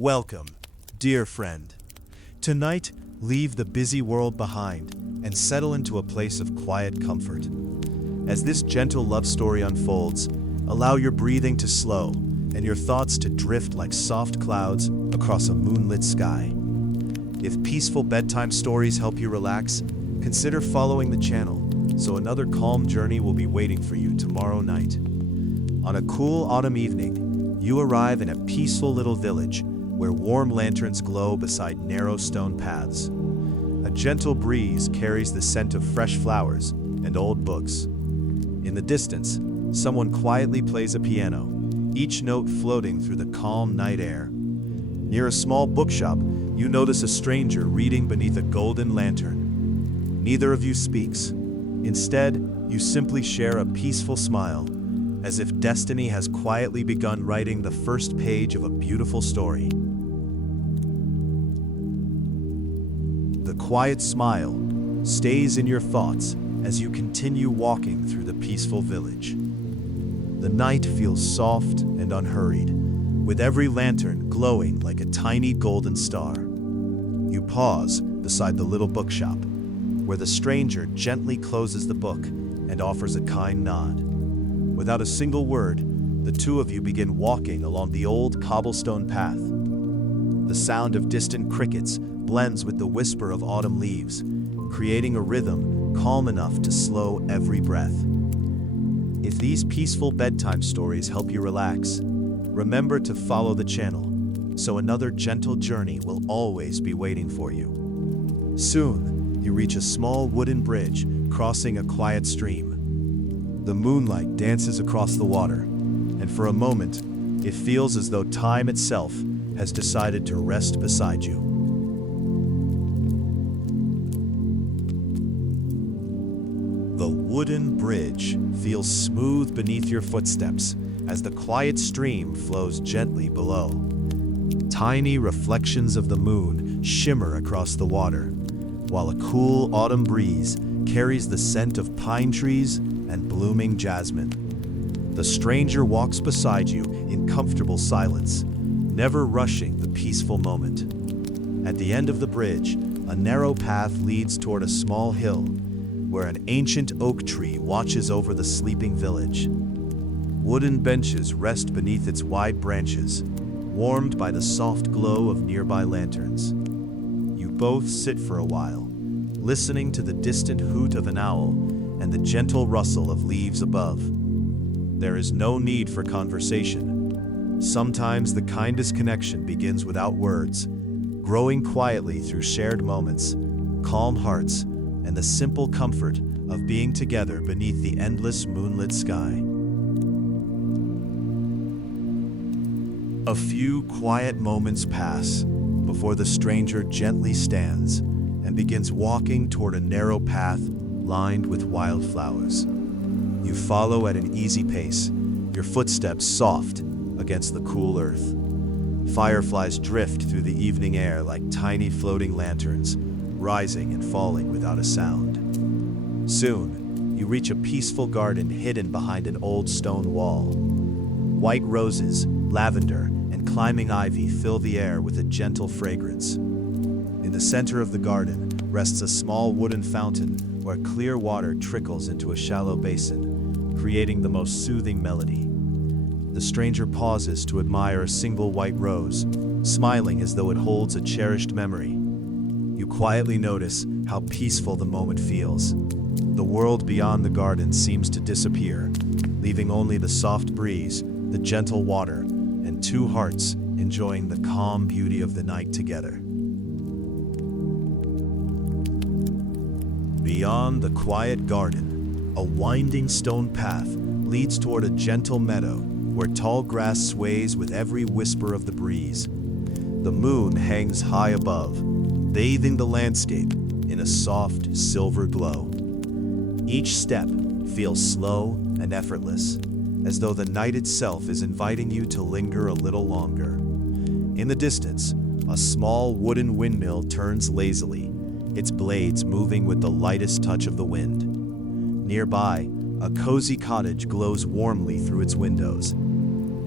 Welcome, dear friend. Tonight, leave the busy world behind and settle into a place of quiet comfort. As this gentle love story unfolds, allow your breathing to slow and your thoughts to drift like soft clouds across a moonlit sky. If peaceful bedtime stories help you relax, consider following the channel so another calm journey will be waiting for you tomorrow night. On a cool autumn evening, you arrive in a peaceful little village where warm lanterns glow beside narrow stone paths. A gentle breeze carries the scent of fresh flowers and old books. In the distance, someone quietly plays a piano, each note floating through the calm night air. Near a small bookshop, you notice a stranger reading beneath a golden lantern. Neither of you speaks. Instead, you simply share a peaceful smile, as if destiny has quietly begun writing the first page of a beautiful story. The quiet smile stays in your thoughts as you continue walking through the peaceful village. The night feels soft and unhurried, with every lantern glowing like a tiny golden star. You pause beside the little bookshop, where the stranger gently closes the book and offers a kind nod. Without a single word, the two of you begin walking along the old cobblestone path. The sound of distant crickets blends with the whisper of autumn leaves, creating a rhythm calm enough to slow every breath. If these peaceful bedtime stories help you relax, remember to follow the channel so another gentle journey will always be waiting for you. Soon, you reach a small wooden bridge crossing a quiet stream. The moonlight dances across the water, and for a moment, it feels as though time itself has decided to rest beside you. The wooden bridge feels smooth beneath your footsteps as the quiet stream flows gently below. Tiny reflections of the moon shimmer across the water, while a cool autumn breeze carries the scent of pine trees and blooming jasmine. The stranger walks beside you in comfortable silence, never rushing the peaceful moment. At the end of the bridge, a narrow path leads toward a small hill, where an ancient oak tree watches over the sleeping village. Wooden benches rest beneath its wide branches, warmed by the soft glow of nearby lanterns. You both sit for a while, listening to the distant hoot of an owl and the gentle rustle of leaves above. There is no need for conversation. Sometimes the kindest connection begins without words, growing quietly through shared moments, calm hearts, and the simple comfort of being together beneath the endless moonlit sky. A few quiet moments pass before the stranger gently stands and begins walking toward a narrow path lined with wildflowers. You follow at an easy pace, your footsteps soft against the cool earth. Fireflies drift through the evening air like tiny floating lanterns, rising and falling without a sound. Soon, you reach a peaceful garden hidden behind an old stone wall. White roses, lavender, and climbing ivy fill the air with a gentle fragrance. In the center of the garden rests a small wooden fountain where clear water trickles into a shallow basin, creating the most soothing melody. The stranger pauses to admire a single white rose, smiling as though it holds a cherished memory. You quietly notice how peaceful the moment feels. The world beyond the garden seems to disappear, leaving only the soft breeze, the gentle water, and two hearts enjoying the calm beauty of the night together. Beyond the quiet garden, a winding stone path leads toward a gentle meadow where tall grass sways with every whisper of the breeze. The moon hangs high above, bathing the landscape in a soft silver glow. Each step feels slow and effortless, as though the night itself is inviting you to linger a little longer. In the distance, a small wooden windmill turns lazily, its blades moving with the lightest touch of the wind. Nearby, a cozy cottage glows warmly through its windows,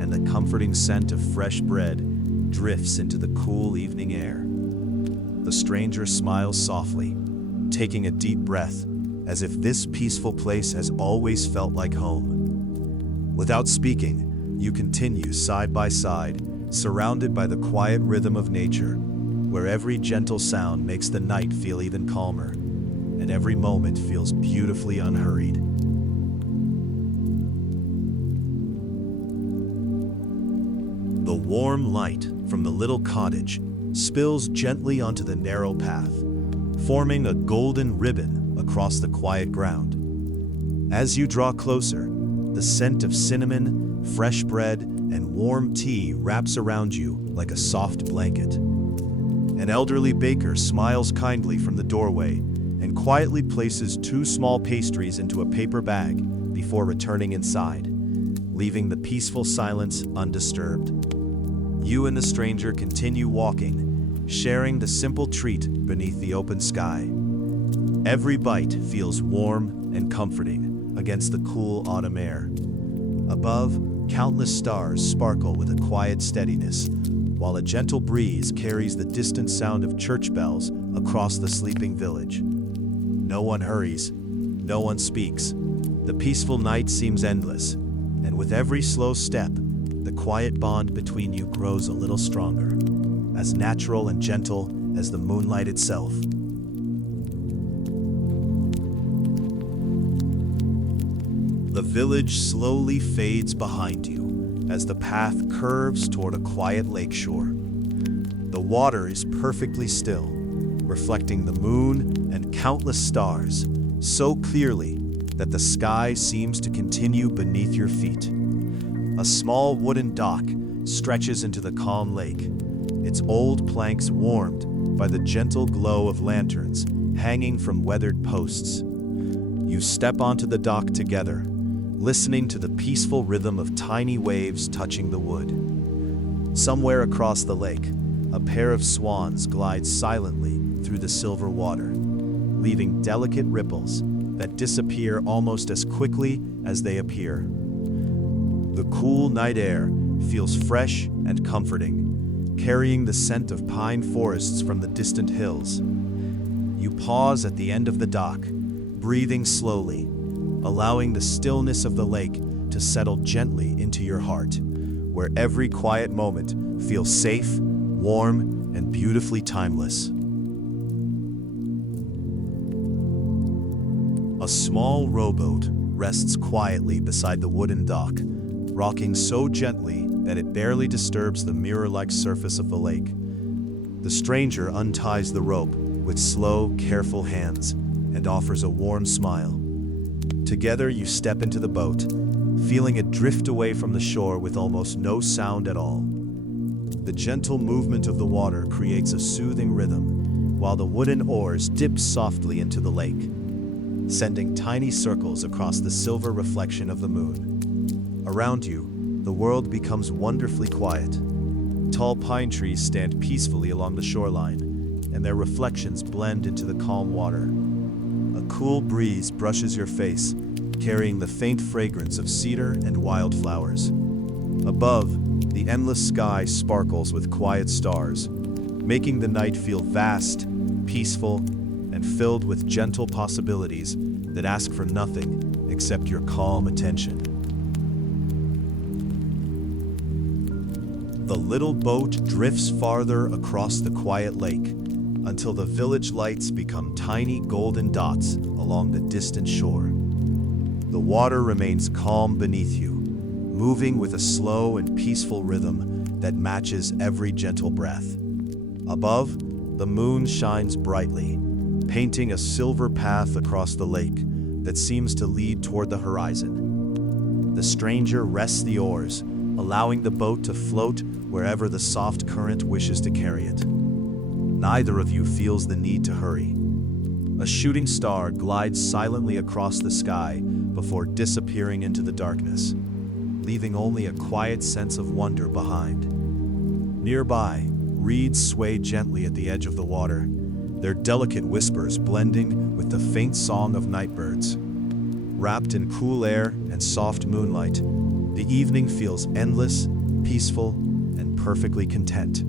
and the comforting scent of fresh bread drifts into the cool evening air. The stranger smiles softly, taking a deep breath, as if this peaceful place has always felt like home. Without speaking, you continue side by side, surrounded by the quiet rhythm of nature, where every gentle sound makes the night feel even calmer, and every moment feels beautifully unhurried. The warm light from the little cottage spills gently onto the narrow path, forming a golden ribbon across the quiet ground. As you draw closer, the scent of cinnamon, fresh bread, and warm tea wraps around you like a soft blanket. An elderly baker smiles kindly from the doorway and quietly places 2 small pastries into a paper bag before returning inside, leaving the peaceful silence undisturbed. You and the stranger continue walking, sharing the simple treat beneath the open sky. Every bite feels warm and comforting against the cool autumn air. Above, countless stars sparkle with a quiet steadiness, while a gentle breeze carries the distant sound of church bells across the sleeping village. No one hurries, no one speaks. The peaceful night seems endless, and with every slow step, the quiet bond between you grows a little stronger, as natural and gentle as the moonlight itself. The village slowly fades behind you as the path curves toward a quiet lakeshore. The water is perfectly still, reflecting the moon and countless stars so clearly that the sky seems to continue beneath your feet. A small wooden dock stretches into the calm lake, its old planks warmed by the gentle glow of lanterns hanging from weathered posts. You step onto the dock together, listening to the peaceful rhythm of tiny waves touching the wood. Somewhere across the lake, a pair of swans glide silently through the silver water, leaving delicate ripples that disappear almost as quickly as they appear. The cool night air feels fresh and comforting, carrying the scent of pine forests from the distant hills. You pause at the end of the dock, breathing slowly, allowing the stillness of the lake to settle gently into your heart, where every quiet moment feels safe, warm, and beautifully timeless. A small rowboat rests quietly beside the wooden dock, rocking so gently that it barely disturbs the mirror-like surface of the lake. The stranger unties the rope with slow, careful hands and offers a warm smile. Together you step into the boat, feeling it drift away from the shore with almost no sound at all. The gentle movement of the water creates a soothing rhythm, while the wooden oars dip softly into the lake, sending tiny circles across the silver reflection of the moon. Around you, the world becomes wonderfully quiet. Tall pine trees stand peacefully along the shoreline, and their reflections blend into the calm water. A cool breeze brushes your face, carrying the faint fragrance of cedar and wildflowers. Above, the endless sky sparkles with quiet stars, making the night feel vast, peaceful, and filled with gentle possibilities that ask for nothing except your calm attention. The little boat drifts farther across the quiet lake until the village lights become tiny golden dots along the distant shore. The water remains calm beneath you, moving with a slow and peaceful rhythm that matches every gentle breath. Above, the moon shines brightly, painting a silver path across the lake that seems to lead toward the horizon. The stranger rests the oars, allowing the boat to float wherever the soft current wishes to carry it. Neither of you feels the need to hurry. A shooting star glides silently across the sky before disappearing into the darkness, leaving only a quiet sense of wonder behind. Nearby, reeds sway gently at the edge of the water, their delicate whispers blending with the faint song of nightbirds. Wrapped in cool air and soft moonlight, the evening feels endless, peaceful, and perfectly content.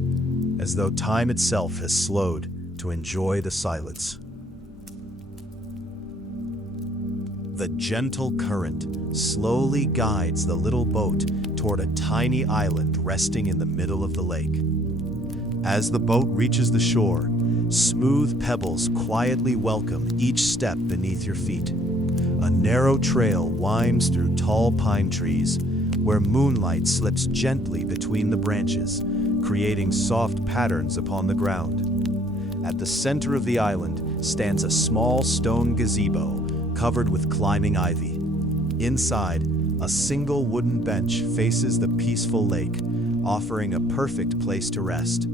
as though time itself has slowed to enjoy the silence. The gentle current slowly guides the little boat toward a tiny island resting in the middle of the lake. As the boat reaches the shore, smooth pebbles quietly welcome each step beneath your feet. A narrow trail winds through tall pine trees, where moonlight slips gently between the branches, creating soft patterns upon the ground. At the center of the island stands a small stone gazebo covered with climbing ivy. Inside, a single wooden bench faces the peaceful lake, offering a perfect place to rest.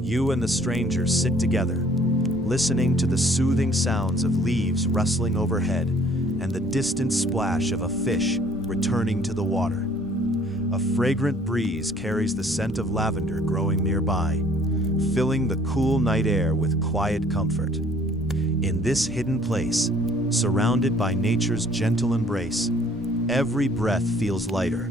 You and the stranger sit together, listening to the soothing sounds of leaves rustling overhead and the distant splash of a fish returning to the water. A fragrant breeze carries the scent of lavender growing nearby, filling the cool night air with quiet comfort. In this hidden place, surrounded by nature's gentle embrace, every breath feels lighter,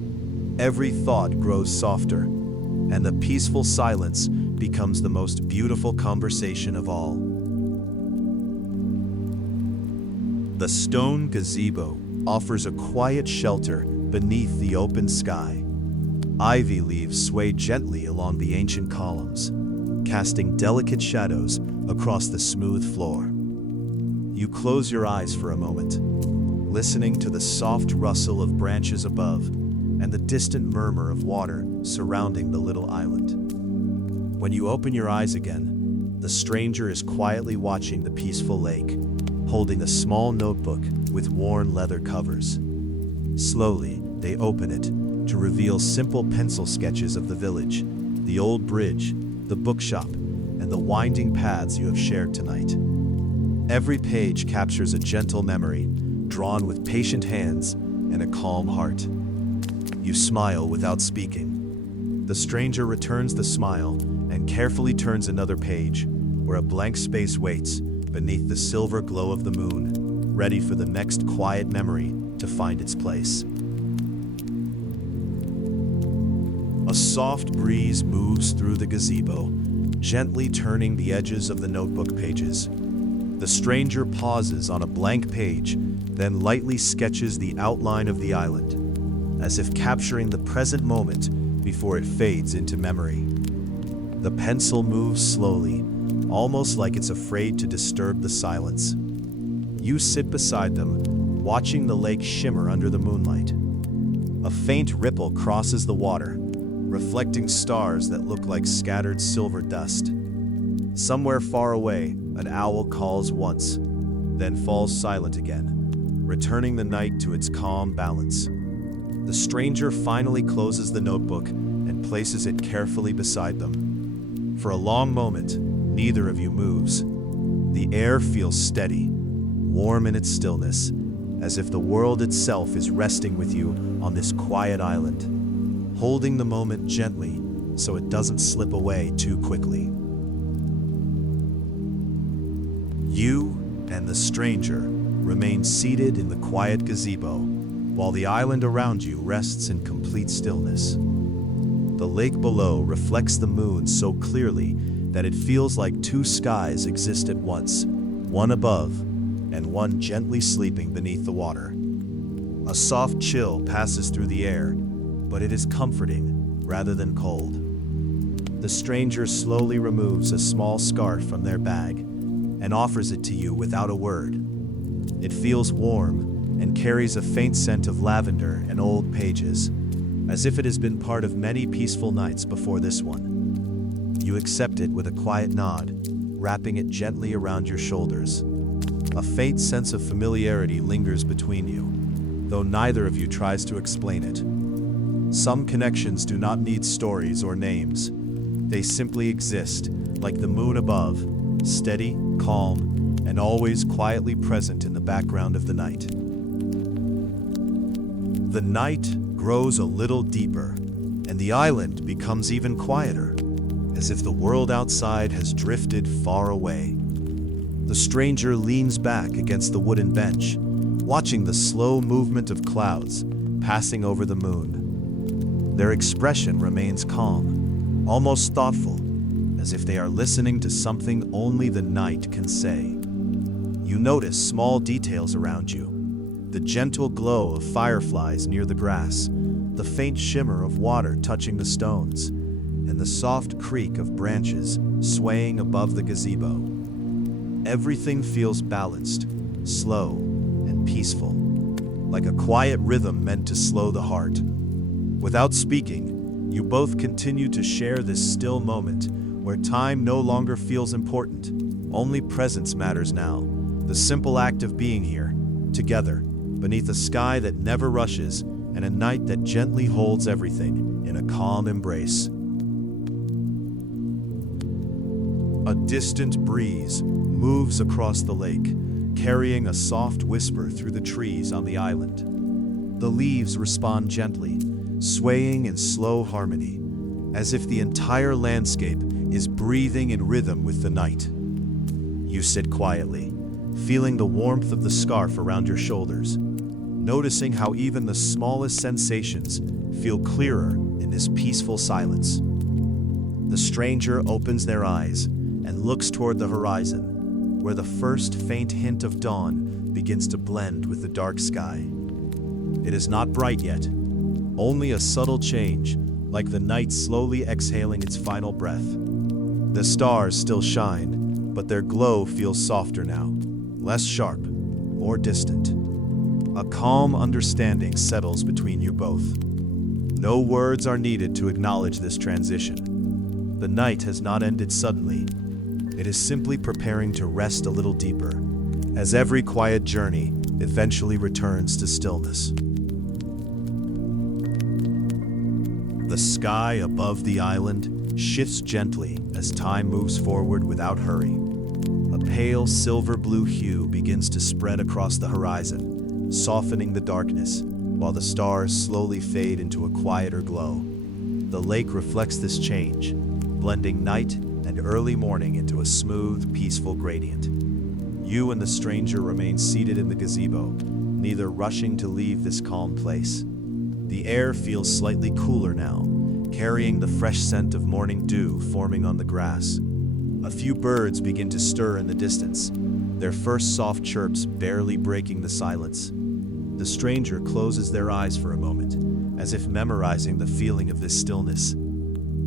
every thought grows softer, and the peaceful silence becomes the most beautiful conversation of all. The stone gazebo offers a quiet shelter beneath the open sky. Ivy leaves sway gently along the ancient columns, casting delicate shadows across the smooth floor. You close your eyes for a moment, listening to the soft rustle of branches above and the distant murmur of water surrounding the little island. When you open your eyes again, the stranger is quietly watching the peaceful lake, holding a small notebook with worn leather covers. Slowly, they open it to reveal simple pencil sketches of the village, the old bridge, the bookshop, and the winding paths you have shared tonight. Every page captures a gentle memory, drawn with patient hands and a calm heart. You smile without speaking. The stranger returns the smile and carefully turns another page, where a blank space waits beneath the silver glow of the moon, ready for the next quiet memory to find its place. A soft breeze moves through the gazebo, gently turning the edges of the notebook pages. The stranger pauses on a blank page, then lightly sketches the outline of the island, as if capturing the present moment before it fades into memory. The pencil moves slowly, almost like it's afraid to disturb the silence. You sit beside them, watching the lake shimmer under the moonlight. A faint ripple crosses the water, reflecting stars that look like scattered silver dust. Somewhere far away, an owl calls once, then falls silent again, returning the night to its calm balance. The stranger finally closes the notebook and places it carefully beside them. For a long moment, neither of you moves. The air feels steady, warm in its stillness, as if the world itself is resting with you on this quiet island, holding the moment gently so it doesn't slip away too quickly. You and the stranger remain seated in the quiet gazebo, while the island around you rests in complete stillness. The lake below reflects the moon so clearly that it feels like two skies exist at once, one above and one gently sleeping beneath the water. A soft chill passes through the air, but it is comforting rather than cold. The stranger slowly removes a small scarf from their bag and offers it to you without a word. It feels warm and carries a faint scent of lavender and old pages, as if it has been part of many peaceful nights before this one. You accept it with a quiet nod, wrapping it gently around your shoulders. A faint sense of familiarity lingers between you, though neither of you tries to explain it. Some connections do not need stories or names. They simply exist, like the moon above, steady, calm, and always quietly present in the background of the night. The night grows a little deeper, and the island becomes even quieter, as if the world outside has drifted far away. The stranger leans back against the wooden bench, watching the slow movement of clouds passing over the moon. Their expression remains calm, almost thoughtful, as if they are listening to something only the night can say. You notice small details around you: the gentle glow of fireflies near the grass, the faint shimmer of water touching the stones, and the soft creak of branches swaying above the gazebo. Everything feels balanced, slow, and peaceful, like a quiet rhythm meant to slow the heart. Without speaking, you both continue to share this still moment where time no longer feels important. Only presence matters now, the simple act of being here, together, beneath a sky that never rushes and a night that gently holds everything in a calm embrace. A distant breeze moves across the lake, carrying a soft whisper through the trees on the island. The leaves respond gently, swaying in slow harmony, as if the entire landscape is breathing in rhythm with the night. You sit quietly, feeling the warmth of the scarf around your shoulders, noticing how even the smallest sensations feel clearer in this peaceful silence. The stranger opens their eyes and looks toward the horizon, where the first faint hint of dawn begins to blend with the dark sky. It is not bright yet, only a subtle change, like the night slowly exhaling its final breath. The stars still shine, but their glow feels softer now, less sharp, more distant. A calm understanding settles between you both. No words are needed to acknowledge this transition. The night has not ended suddenly. It is simply preparing to rest a little deeper, as every quiet journey eventually returns to stillness. The sky above the island shifts gently as time moves forward without hurry. A pale silver blue hue begins to spread across the horizon, softening the darkness, while the stars slowly fade into a quieter glow. The lake reflects this change, blending night and early morning into a smooth, peaceful gradient. You and the stranger remain seated in the gazebo, neither rushing to leave this calm place. The air feels slightly cooler now, carrying the fresh scent of morning dew forming on the grass. A few birds begin to stir in the distance, their first soft chirps barely breaking the silence. The stranger closes their eyes for a moment, as if memorizing the feeling of this stillness.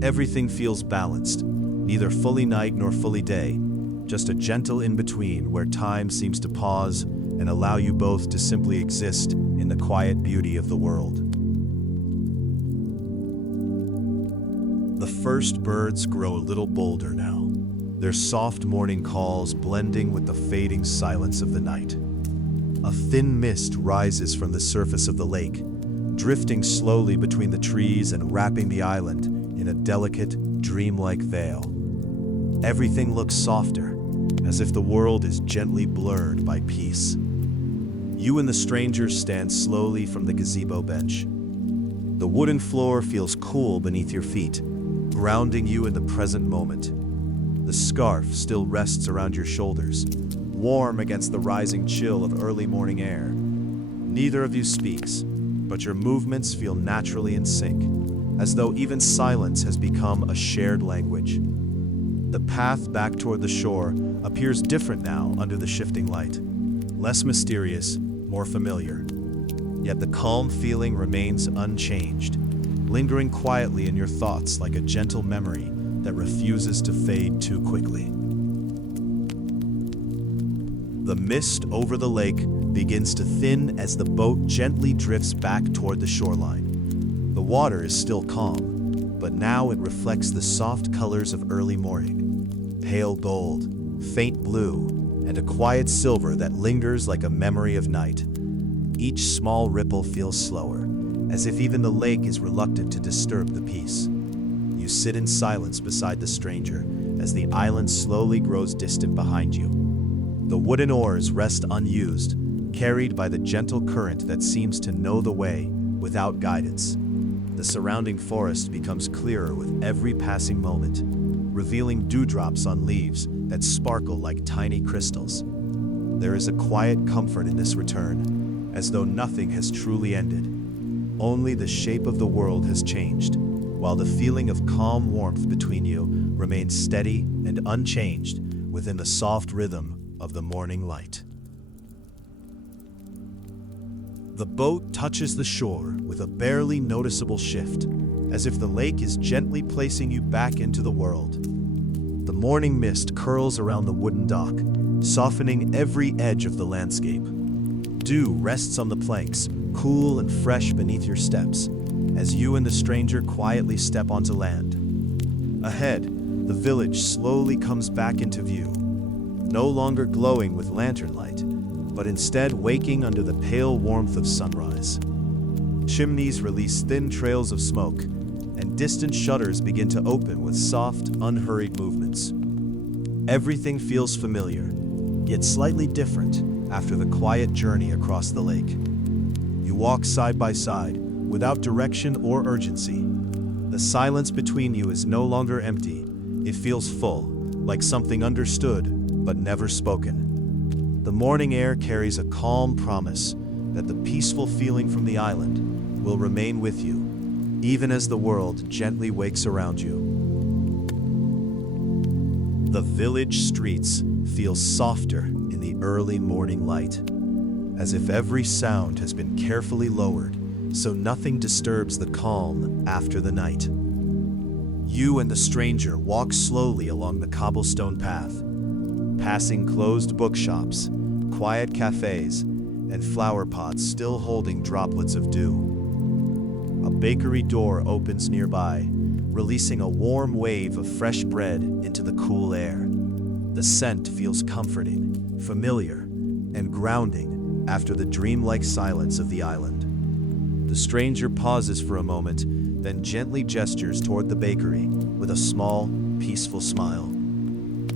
Everything feels balanced, neither fully night nor fully day, just a gentle in-between where time seems to pause and allow you both to simply exist in the quiet beauty of the world. The first birds grow a little bolder now, their soft morning calls blending with the fading silence of the night. A thin mist rises from the surface of the lake, drifting slowly between the trees and wrapping the island in a delicate, dreamlike veil. Everything looks softer, as if the world is gently blurred by peace. You and the stranger stand slowly from the gazebo bench. The wooden floor feels cool beneath your feet, grounding you in the present moment. The scarf still rests around your shoulders, warm against the rising chill of early morning air. Neither of you speaks, but your movements feel naturally in sync, as though even silence has become a shared language. The path back toward the shore appears different now under the shifting light, less mysterious, more familiar. Yet the calm feeling remains unchanged, lingering quietly in your thoughts like a gentle memory that refuses to fade too quickly. The mist over the lake begins to thin as the boat gently drifts back toward the shoreline. The water is still calm, but now it reflects the soft colors of early morning: pale gold, faint blue, and a quiet silver that lingers like a memory of night. Each small ripple feels slower, as if even the lake is reluctant to disturb the peace. You sit in silence beside the stranger as the island slowly grows distant behind you. The wooden oars rest unused, carried by the gentle current that seems to know the way without guidance. The surrounding forest becomes clearer with every passing moment, revealing dewdrops on leaves that sparkle like tiny crystals. There is a quiet comfort in this return, as though nothing has truly ended. Only the shape of the world has changed, while the feeling of calm warmth between you remains steady and unchanged within the soft rhythm of the morning light. The boat touches the shore with a barely noticeable shift, as if the lake is gently placing you back into the world. The morning mist curls around the wooden dock, softening every edge of the landscape. Dew rests on the planks, cool and fresh beneath your steps, as you and the stranger quietly step onto land. Ahead, the village slowly comes back into view, no longer glowing with lantern light, but instead waking under the pale warmth of sunrise. Chimneys release thin trails of smoke, and distant shutters begin to open with soft, unhurried movements. Everything feels familiar, yet slightly different after the quiet journey across the lake. You walk side by side, without direction or urgency. The silence between you is no longer empty. It feels full, like something understood but never spoken. The morning air carries a calm promise that the peaceful feeling from the island will remain with you, even as the world gently wakes around you. The village streets feel softer in the early morning light, as if every sound has been carefully lowered so nothing disturbs the calm after the night. You and the stranger walk slowly along the cobblestone path, passing closed bookshops, quiet cafes, and flower pots still holding droplets of dew. A bakery door opens nearby, releasing a warm wave of fresh bread into the cool air. The scent feels comforting, familiar, and grounding after the dreamlike silence of the island. The stranger pauses for a moment, then gently gestures toward the bakery with a small, peaceful smile.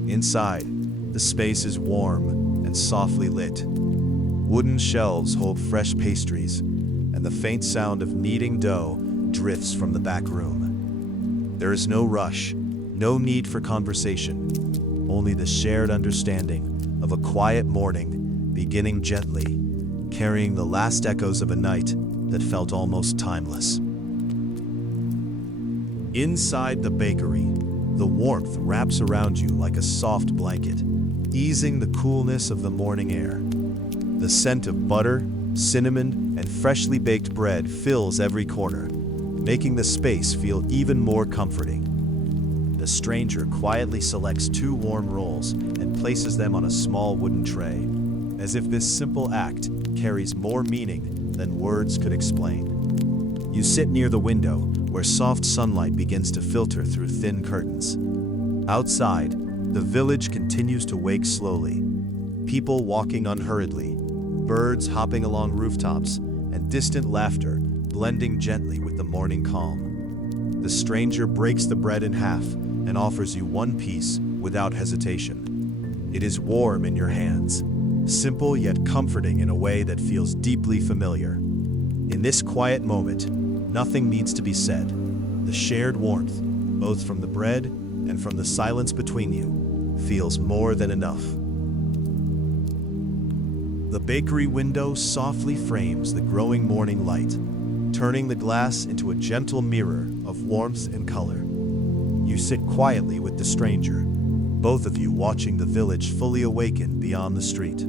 Inside, the space is warm and softly lit. Wooden shelves hold fresh pastries, and the faint sound of kneading dough drifts from the back room. There is no rush, no need for conversation, only the shared understanding of a quiet morning beginning gently, carrying the last echoes of a night that felt almost timeless. Inside the bakery, the warmth wraps around you like a soft blanket, easing the coolness of the morning air. The scent of butter, cinnamon, and freshly baked bread fills every corner, making the space feel even more comforting. The stranger quietly selects 2 warm rolls and places them on a small wooden tray, as if this simple act carries more meaning than words could explain. You sit near the window, where soft sunlight begins to filter through thin curtains. Outside, the village continues to wake slowly, people walking unhurriedly, birds hopping along rooftops, and distant laughter blending gently with the morning calm. The stranger breaks the bread in half and offers you 1 piece without hesitation. It is warm in your hands, simple yet comforting in a way that feels deeply familiar. In this quiet moment, nothing needs to be said. The shared warmth, both from the bread and from the silence between you, feels more than enough. The bakery window softly frames the growing morning light, turning the glass into a gentle mirror of warmth and color. You sit quietly with the stranger, both of you watching the village fully awaken beyond the street.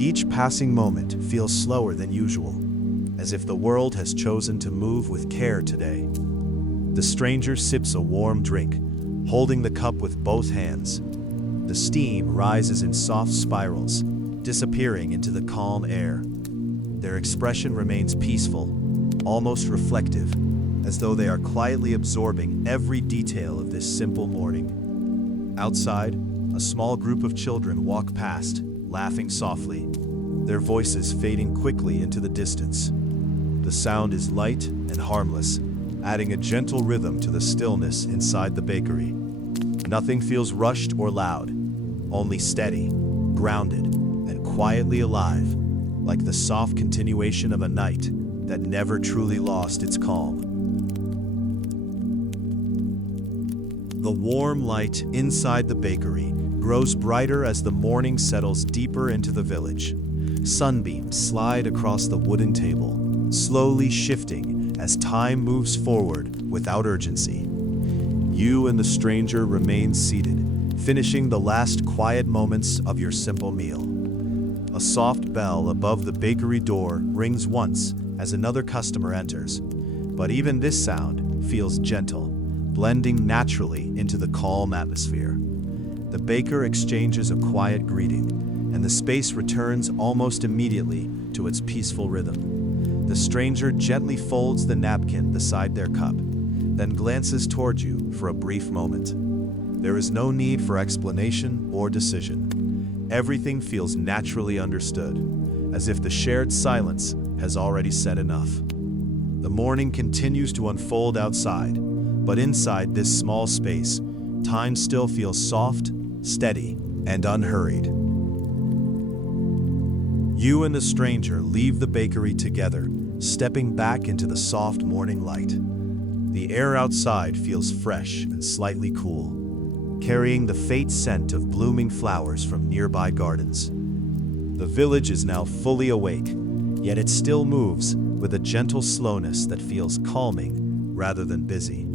Each passing moment feels slower than usual, as if the world has chosen to move with care today. The stranger sips a warm drink, holding the cup with both hands. The steam rises in soft spirals, disappearing into the calm air. Their expression remains peaceful, almost reflective, as though they are quietly absorbing every detail of this simple morning. Outside, a small group of children walk past, laughing softly, their voices fading quickly into the distance. The sound is light and harmless, adding a gentle rhythm to the stillness inside the bakery. Nothing feels rushed or loud, only steady, grounded, and quietly alive, like the soft continuation of a night that never truly lost its calm. The warm light inside the bakery grows brighter as the morning settles deeper into the village. Sunbeams slide across the wooden table, slowly shifting as time moves forward without urgency. You and the stranger remain seated, finishing the last quiet moments of your simple meal. A soft bell above the bakery door rings once as another customer enters, but even this sound feels gentle, blending naturally into the calm atmosphere. The baker exchanges a quiet greeting, and the space returns almost immediately to its peaceful rhythm. The stranger gently folds the napkin beside their cup, then glances toward you for a brief moment. There is no need for explanation or decision. Everything feels naturally understood, as if the shared silence has already said enough. The morning continues to unfold outside, but inside this small space, time still feels soft, steady, and unhurried. You and the stranger leave the bakery together, stepping back into the soft morning light. The air outside feels fresh and slightly cool, carrying the faint scent of blooming flowers from nearby gardens. The village is now fully awake, yet it still moves with a gentle slowness that feels calming rather than busy.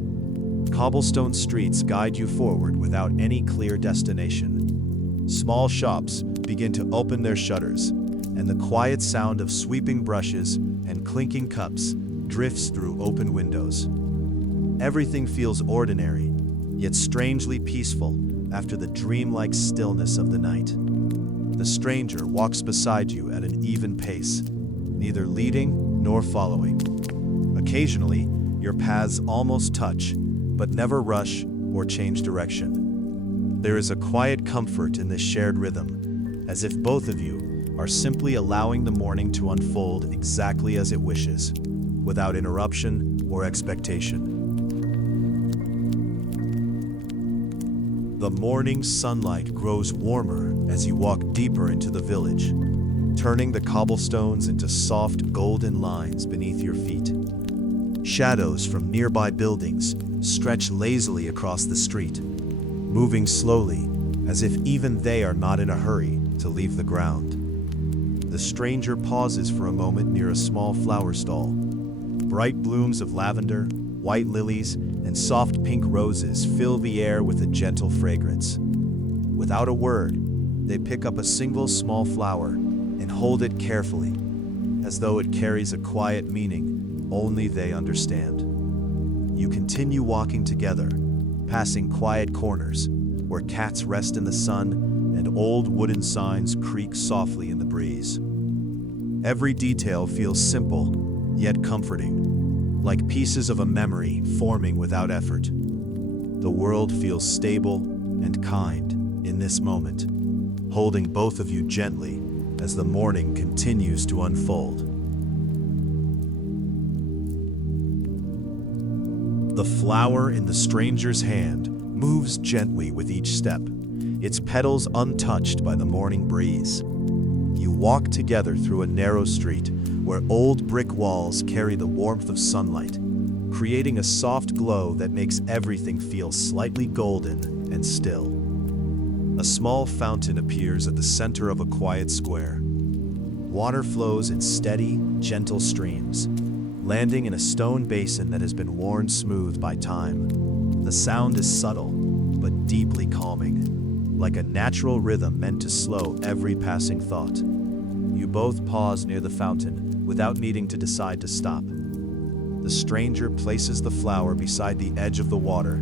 Cobblestone streets guide you forward without any clear destination. Small shops begin to open their shutters, and the quiet sound of sweeping brushes and clinking cups drifts through open windows. Everything feels ordinary, yet strangely peaceful after the dreamlike stillness of the night. The stranger walks beside you at an even pace, neither leading nor following. Occasionally, your paths almost touch, but never rush or change direction. There is a quiet comfort in this shared rhythm, as if both of you are simply allowing the morning to unfold exactly as it wishes, without interruption or expectation. The morning sunlight grows warmer as you walk deeper into the village, turning the cobblestones into soft golden lines beneath your feet. Shadows from nearby buildings stretch lazily across the street, moving slowly as if even they are not in a hurry to leave the ground. The stranger pauses for a moment near a small flower stall. Bright blooms of lavender, white lilies, and soft pink roses fill the air with a gentle fragrance. Without a word, they pick up a single small flower and hold it carefully, as though it carries a quiet meaning only they understand. You continue walking together, passing quiet corners where cats rest in the sun and old wooden signs creak softly in the breeze. Every detail feels simple, yet comforting, like pieces of a memory forming without effort. The world feels stable and kind in this moment, holding both of you gently as the morning continues to unfold. The flower in the stranger's hand moves gently with each step, its petals untouched by the morning breeze. You walk together through a narrow street where old brick walls carry the warmth of sunlight, creating a soft glow that makes everything feel slightly golden and still. A small fountain appears at the center of a quiet square. Water flows in steady, gentle streams, landing in a stone basin that has been worn smooth by time. The sound is subtle, but deeply calming, like a natural rhythm meant to slow every passing thought. You both pause near the fountain without needing to decide to stop. The stranger places the flower beside the edge of the water,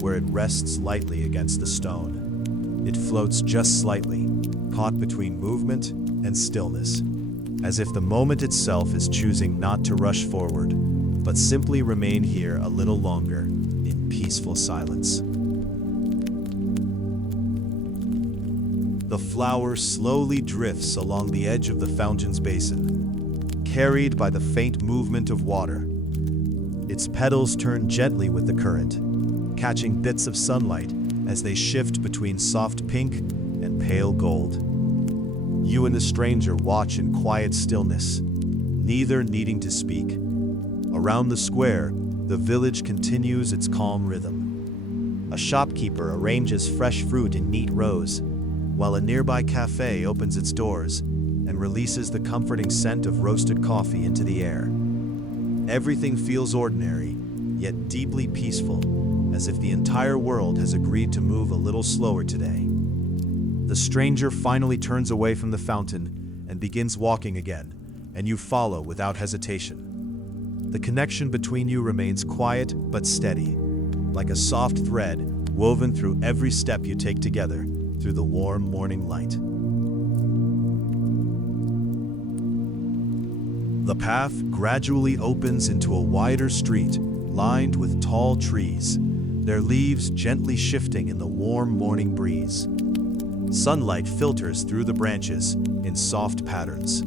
where it rests lightly against the stone. It floats just slightly, caught between movement and stillness, as if the moment itself is choosing not to rush forward, but simply remain here a little longer in peaceful silence. The flower slowly drifts along the edge of the fountain's basin, carried by the faint movement of water. Its petals turn gently with the current, catching bits of sunlight as they shift between soft pink and pale gold. You and the stranger watch in quiet stillness, neither needing to speak. Around the square, the village continues its calm rhythm. A shopkeeper arranges fresh fruit in neat rows, while a nearby cafe opens its doors and releases the comforting scent of roasted coffee into the air. Everything feels ordinary, yet deeply peaceful, as if the entire world has agreed to move a little slower today. The stranger finally turns away from the fountain and begins walking again, and you follow without hesitation. The connection between you remains quiet but steady, like a soft thread woven through every step you take together through the warm morning light. The path gradually opens into a wider street lined with tall trees, their leaves gently shifting in the warm morning breeze. Sunlight filters through the branches in soft patterns,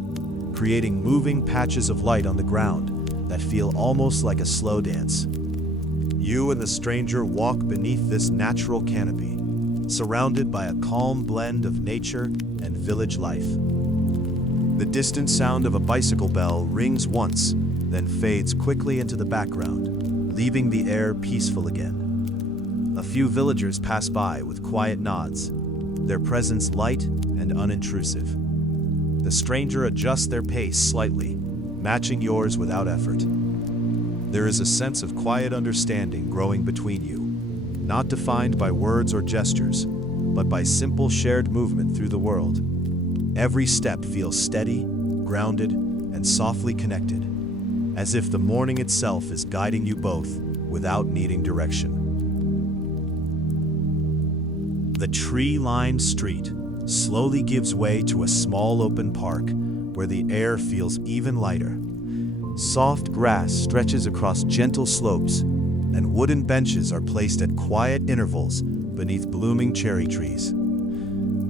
creating moving patches of light on the ground that feel almost like a slow dance. You and the stranger walk beneath this natural canopy, surrounded by a calm blend of nature and village life. The distant sound of a bicycle bell rings once, then fades quickly into the background, leaving the air peaceful again. A few villagers pass by with quiet nods, their presence light and unintrusive. The stranger adjusts their pace slightly, matching yours without effort. There is a sense of quiet understanding growing between you, not defined by words or gestures, but by simple shared movement through the world. Every step feels steady, grounded, and softly connected, as if the morning itself is guiding you both without needing direction. The tree-lined street slowly gives way to a small open park where the air feels even lighter. Soft grass stretches across gentle slopes, and wooden benches are placed at quiet intervals beneath blooming cherry trees.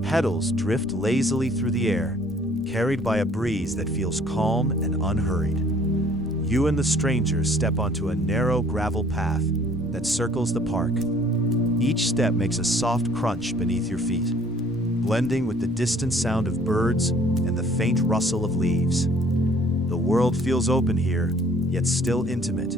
Petals drift lazily through the air, carried by a breeze that feels calm and unhurried. You and the stranger step onto a narrow gravel path that circles the park. Each step makes a soft crunch beneath your feet, blending with the distant sound of birds and the faint rustle of leaves. The world feels open here, yet still intimate,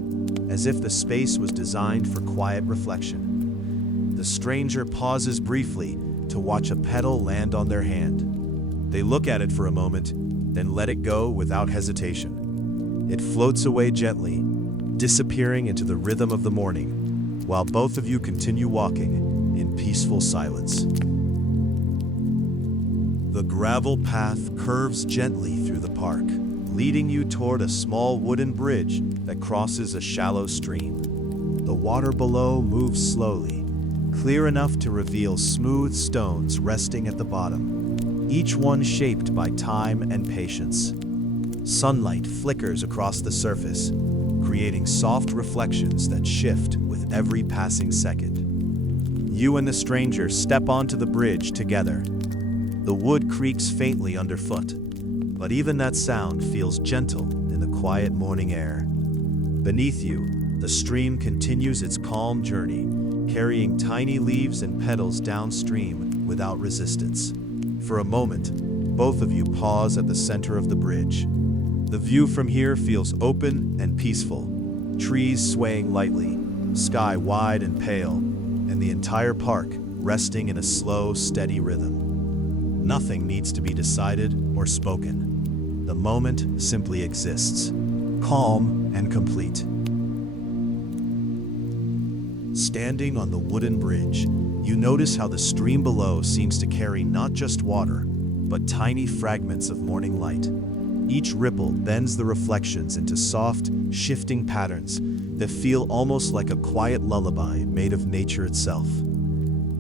as if the space was designed for quiet reflection. The stranger pauses briefly to watch a petal land on their hand. They look at it for a moment, then let it go without hesitation. It floats away gently, disappearing into the rhythm of the morning, while both of you continue walking in peaceful silence. The gravel path curves gently through the park, leading you toward a small wooden bridge that crosses a shallow stream. The water below moves slowly, clear enough to reveal smooth stones resting at the bottom, each one shaped by time and patience. Sunlight flickers across the surface, creating soft reflections that shift with every passing second. You and the stranger step onto the bridge together. The wood creaks faintly underfoot, but even that sound feels gentle in the quiet morning air. Beneath you, the stream continues its calm journey, carrying tiny leaves and petals downstream without resistance. For a moment, both of you pause at the center of the bridge. The view from here feels open and peaceful, trees swaying lightly, sky wide and pale, and the entire park resting in a slow, steady rhythm. Nothing needs to be decided or spoken. The moment simply exists, calm and complete. Standing on the wooden bridge, you notice how the stream below seems to carry not just water, but tiny fragments of morning light. Each ripple bends the reflections into soft, shifting patterns that feel almost like a quiet lullaby made of nature itself.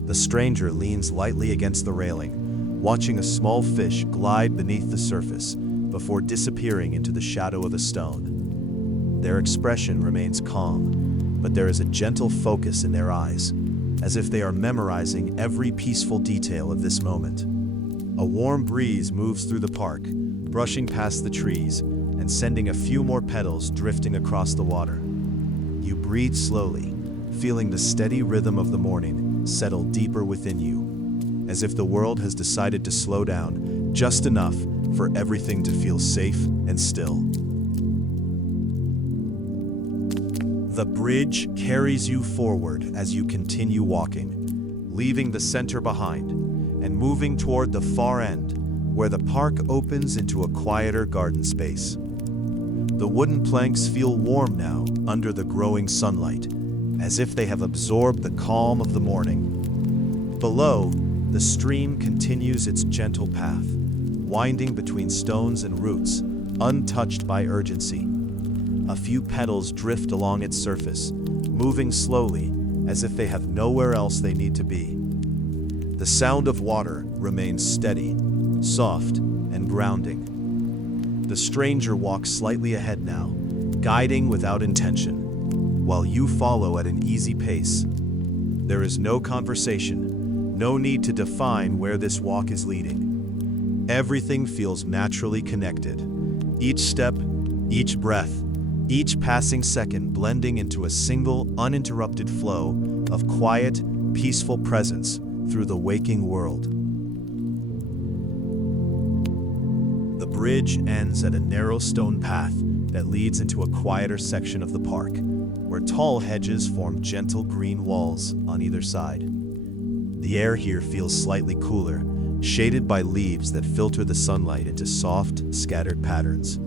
The stranger leans lightly against the railing, watching a small fish glide beneath the surface before disappearing into the shadow of a stone. Their expression remains calm, but there is a gentle focus in their eyes, as if they are memorizing every peaceful detail of this moment. A warm breeze moves through the park, brushing past the trees and sending a few more petals drifting across the water. You breathe slowly, feeling the steady rhythm of the morning settle deeper within you, as if the world has decided to slow down just enough for everything to feel safe and still. The bridge carries you forward as you continue walking, leaving the center behind and moving toward the far end, where the park opens into a quieter garden space. The wooden planks feel warm now under the growing sunlight, as if they have absorbed the calm of the morning. Below, the stream continues its gentle path, winding between stones and roots, untouched by urgency. A few petals drift along its surface, moving slowly, as if they have nowhere else they need to be. The sound of water remains steady, soft, and grounding. The stranger walks slightly ahead now, guiding without intention, while you follow at an easy pace. There is no conversation, no need to define where this walk is leading. Everything feels naturally connected. Each step, each breath, each passing second blending into a single, uninterrupted flow of quiet, peaceful presence through the waking world. The bridge ends at a narrow stone path that leads into a quieter section of the park, where tall hedges form gentle green walls on either side. The air here feels slightly cooler, shaded by leaves that filter the sunlight into soft, scattered patterns.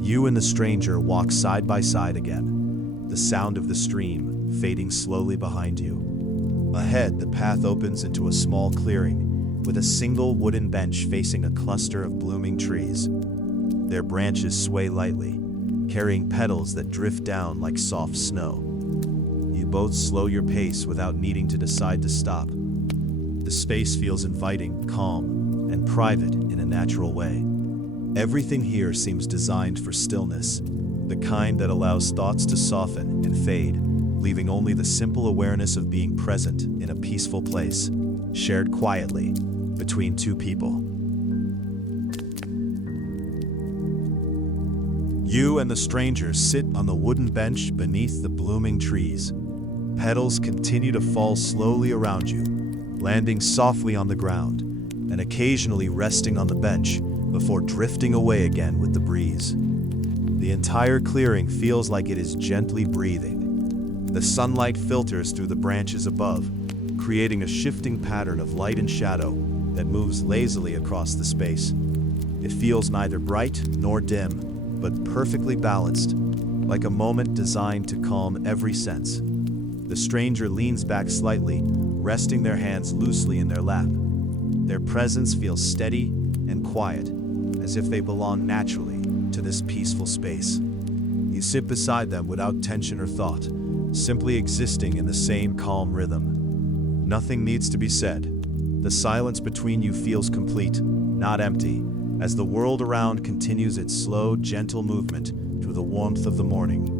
You and the stranger walk side by side again, the sound of the stream fading slowly behind you. Ahead, the path opens into a small clearing, with a single wooden bench facing a cluster of blooming trees. Their branches sway lightly, carrying petals that drift down like soft snow. You both slow your pace without needing to decide to stop. The space feels inviting, calm, and private in a natural way. Everything here seems designed for stillness, the kind that allows thoughts to soften and fade, leaving only the simple awareness of being present in a peaceful place, shared quietly between two people. You and the stranger sit on the wooden bench beneath the blooming trees. Petals continue to fall slowly around you, landing softly on the ground, and occasionally resting on the bench before drifting away again with the breeze. The entire clearing feels like it is gently breathing. The sunlight filters through the branches above, creating a shifting pattern of light and shadow that moves lazily across the space. It feels neither bright nor dim, but perfectly balanced, like a moment designed to calm every sense. The stranger leans back slightly, resting their hands loosely in their lap. Their presence feels steady and quiet, as if they belong naturally to this peaceful space. You sit beside them without tension or thought, simply existing in the same calm rhythm. Nothing needs to be said. The silence between you feels complete, not empty, as the world around continues its slow, gentle movement through the warmth of the morning.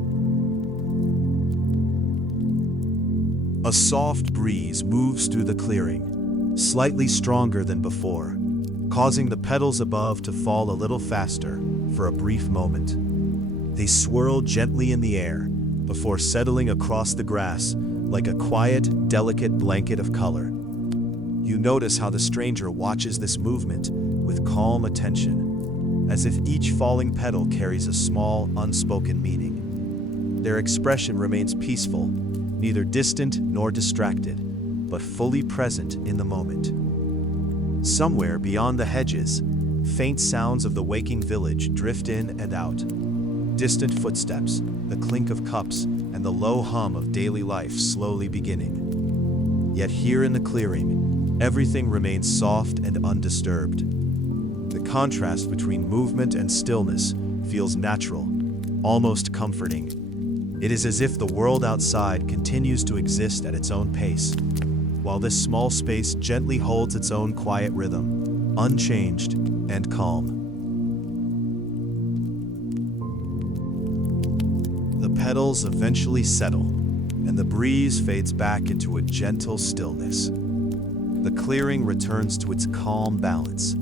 A soft breeze moves through the clearing, slightly stronger than before, causing the petals above to fall a little faster for a brief moment. They swirl gently in the air before settling across the grass like a quiet, delicate blanket of color. You notice how the stranger watches this movement with calm attention, as if each falling petal carries a small, unspoken meaning. Their expression remains peaceful, neither distant nor distracted, but fully present in the moment. Somewhere beyond the hedges, faint sounds of the waking village drift in and out. Distant footsteps, the clink of cups, and the low hum of daily life slowly beginning. Yet here in the clearing, everything remains soft and undisturbed. The contrast between movement and stillness feels natural, almost comforting. It is as if the world outside continues to exist at its own pace, while this small space gently holds its own quiet rhythm, unchanged and calm. The petals eventually settle, and the breeze fades back into a gentle stillness. The clearing returns to its calm balance,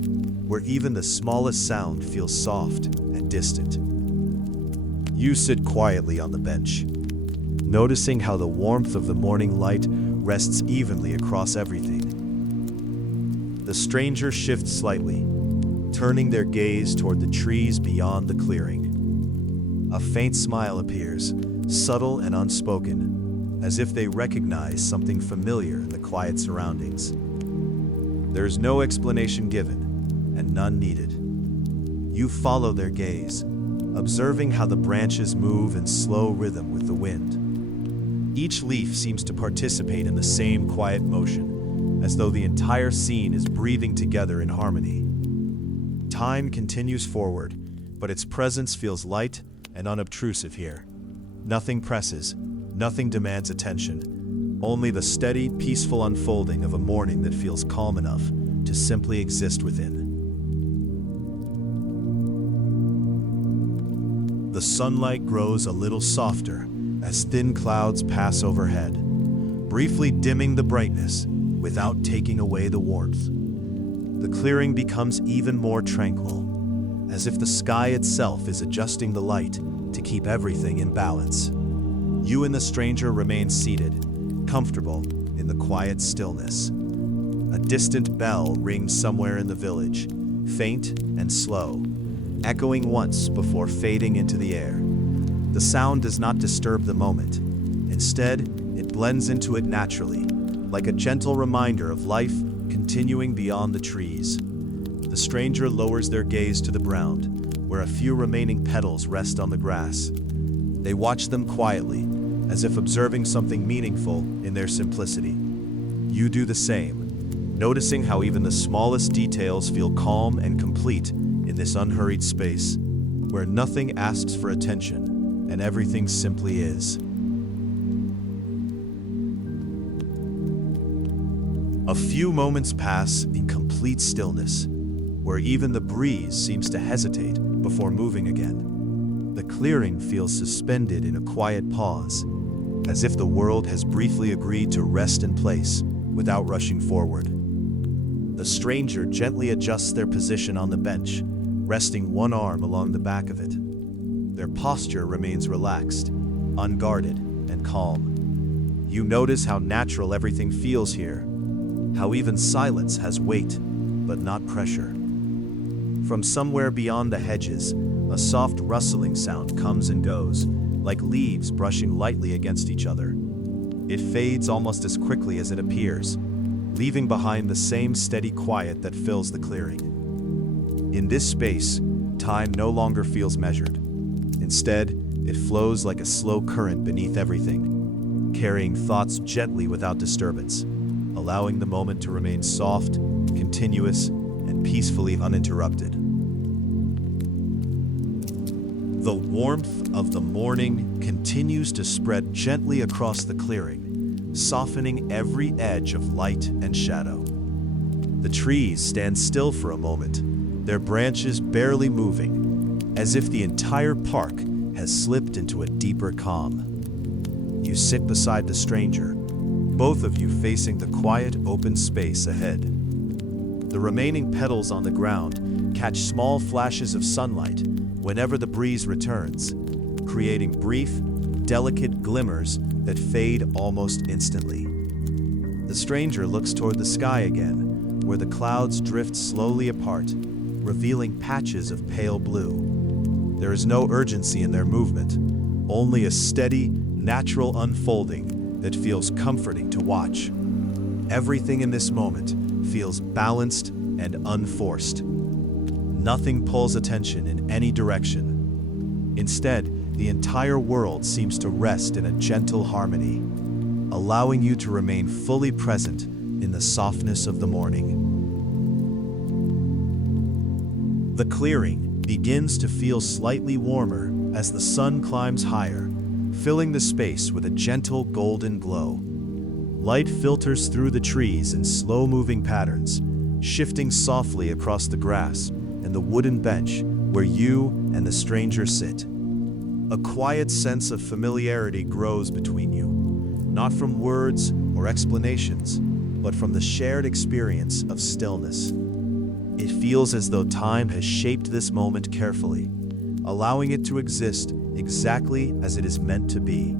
where even the smallest sound feels soft and distant. You sit quietly on the bench, noticing how the warmth of the morning light rests evenly across everything. The stranger shifts slightly, turning their gaze toward the trees beyond the clearing. A faint smile appears, subtle and unspoken, as if they recognize something familiar in the quiet surroundings. There is no explanation given, and none needed. You follow their gaze, observing how the branches move in slow rhythm with the wind. Each leaf seems to participate in the same quiet motion, as though the entire scene is breathing together in harmony. Time continues forward, but its presence feels light and unobtrusive here. Nothing presses, nothing demands attention, only the steady, peaceful unfolding of a morning that feels calm enough to simply exist within. The sunlight grows a little softer as thin clouds pass overhead, briefly dimming the brightness without taking away the warmth. The clearing becomes even more tranquil, as if the sky itself is adjusting the light to keep everything in balance. You and the stranger remain seated, comfortable in the quiet stillness. A distant bell rings somewhere in the village, faint and slow, echoing once before fading into the air. The sound does not disturb the moment. Instead, it blends into it naturally, like a gentle reminder of life continuing beyond the trees. The stranger lowers their gaze to the ground, where a few remaining petals rest on the grass. They watch them quietly, as if observing something meaningful in their simplicity. You do the same, noticing how even the smallest details feel calm and complete in this unhurried space, where nothing asks for attention and everything simply is. A few moments pass in complete stillness, where even the breeze seems to hesitate before moving again. The clearing feels suspended in a quiet pause, as if the world has briefly agreed to rest in place without rushing forward. The stranger gently adjusts their position on the bench, resting one arm along the back of it. Their posture remains relaxed, unguarded, and calm. You notice how natural everything feels here, how even silence has weight, but not pressure. From somewhere beyond the hedges, a soft rustling sound comes and goes, like leaves brushing lightly against each other. It fades almost as quickly as it appears, leaving behind the same steady quiet that fills the clearing. In this space, time no longer feels measured. Instead, it flows like a slow current beneath everything, carrying thoughts gently without disturbance, allowing the moment to remain soft, continuous, and peacefully uninterrupted. The warmth of the morning continues to spread gently across the clearing, softening every edge of light and shadow. The trees stand still for a moment, their branches barely moving, as if the entire park has slipped into a deeper calm. You sit beside the stranger, both of you facing the quiet, open space ahead. The remaining petals on the ground catch small flashes of sunlight whenever the breeze returns, creating brief, delicate glimmers that fade almost instantly. The stranger looks toward the sky again, where the clouds drift slowly apart, revealing patches of pale blue. There is no urgency in their movement, only a steady, natural unfolding that feels comforting to watch. Everything in this moment feels balanced and unforced. Nothing pulls attention in any direction. Instead, the entire world seems to rest in a gentle harmony, allowing you to remain fully present in the softness of the morning. The clearing begins to feel slightly warmer as the sun climbs higher, filling the space with a gentle golden glow. Light filters through the trees in slow-moving patterns, shifting softly across the grass and the wooden bench where you and the stranger sit. A quiet sense of familiarity grows between you, not from words or explanations, but from the shared experience of stillness. It feels as though time has shaped this moment carefully, allowing it to exist exactly as it is meant to be.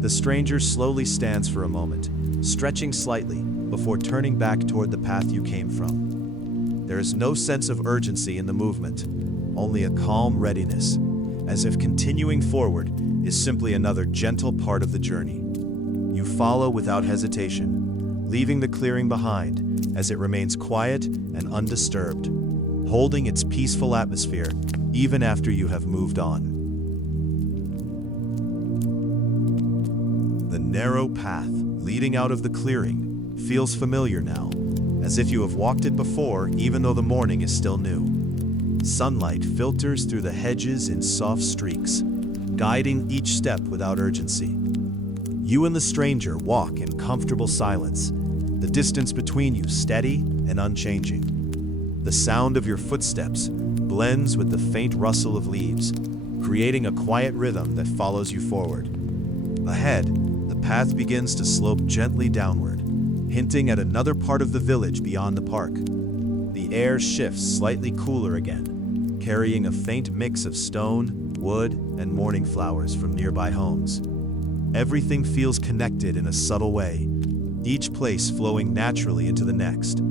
The stranger slowly stands for a moment, stretching slightly before turning back toward the path you came from. There is no sense of urgency in the movement, only a calm readiness, as if continuing forward is simply another gentle part of the journey. You follow without hesitation, leaving the clearing behind as it remains quiet and undisturbed, holding its peaceful atmosphere even after you have moved on. The narrow path leading out of the clearing feels familiar now, as if you have walked it before even though the morning is still new. Sunlight filters through the hedges in soft streaks, guiding each step without urgency. You and the stranger walk in comfortable silence, the distance between you steady and unchanging. The sound of your footsteps blends with the faint rustle of leaves, creating a quiet rhythm that follows you forward. Ahead, the path begins to slope gently downward, hinting at another part of the village beyond the park. The air shifts slightly cooler again, carrying a faint mix of stone, wood, and morning flowers from nearby homes. Everything feels connected in a subtle way, each place flowing naturally into the next,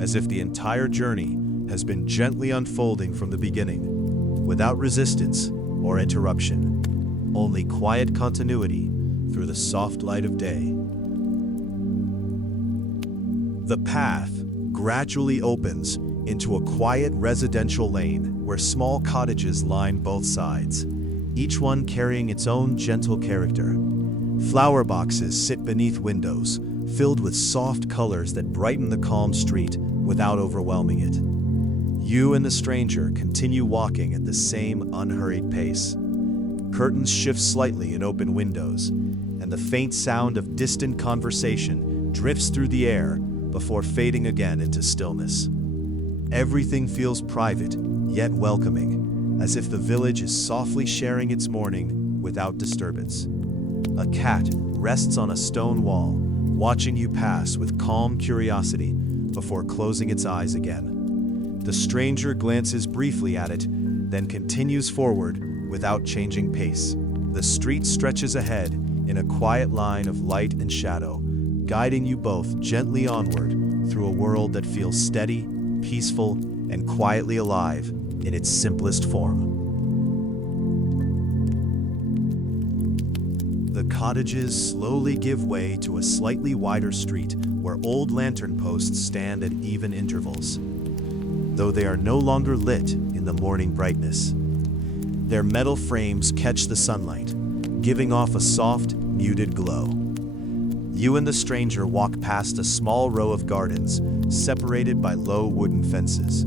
as if the entire journey has been gently unfolding from the beginning, without resistance or interruption, only quiet continuity through the soft light of day. The path gradually opens into a quiet residential lane where small cottages line both sides, each one carrying its own gentle character. Flower boxes sit beneath windows, filled with soft colors that brighten the calm street without overwhelming it. You and the stranger continue walking at the same unhurried pace. Curtains shift slightly in open windows, and the faint sound of distant conversation drifts through the air before fading again into stillness. Everything feels private, yet welcoming, as if the village is softly sharing its morning without disturbance. A cat rests on a stone wall, watching you pass with calm curiosity before closing its eyes again. The stranger glances briefly at it, then continues forward without changing pace. The street stretches ahead in a quiet line of light and shadow, guiding you both gently onward through a world that feels steady, peaceful, and quietly alive in its simplest form. The cottages slowly give way to a slightly wider street where old lantern posts stand at even intervals, though they are no longer lit in the morning brightness. Their metal frames catch the sunlight, giving off a soft, muted glow. You and the stranger walk past a small row of gardens, separated by low wooden fences.